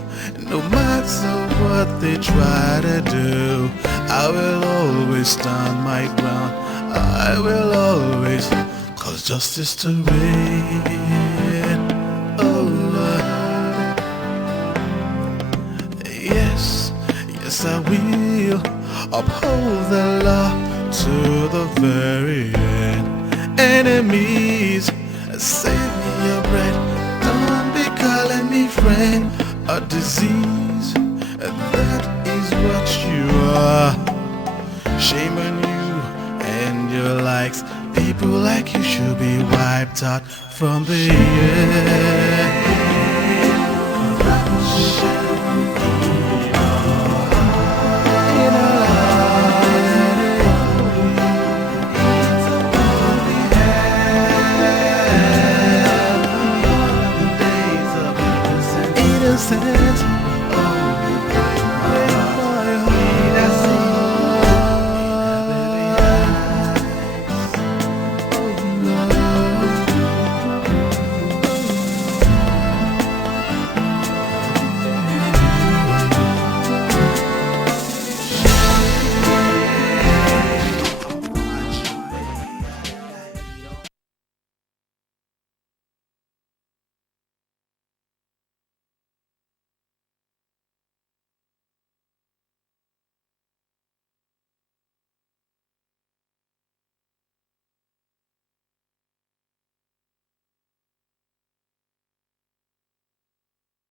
no matter what they try to do. I will always stand my ground. I will always cause justice to reign. Oh Lord, yes, I will uphold the law to the very end. Enemies, save me your bread. Don't be calling me friend. A disease, that is what you are. Shame on you and your likes. People like you should be wiped out from the earth.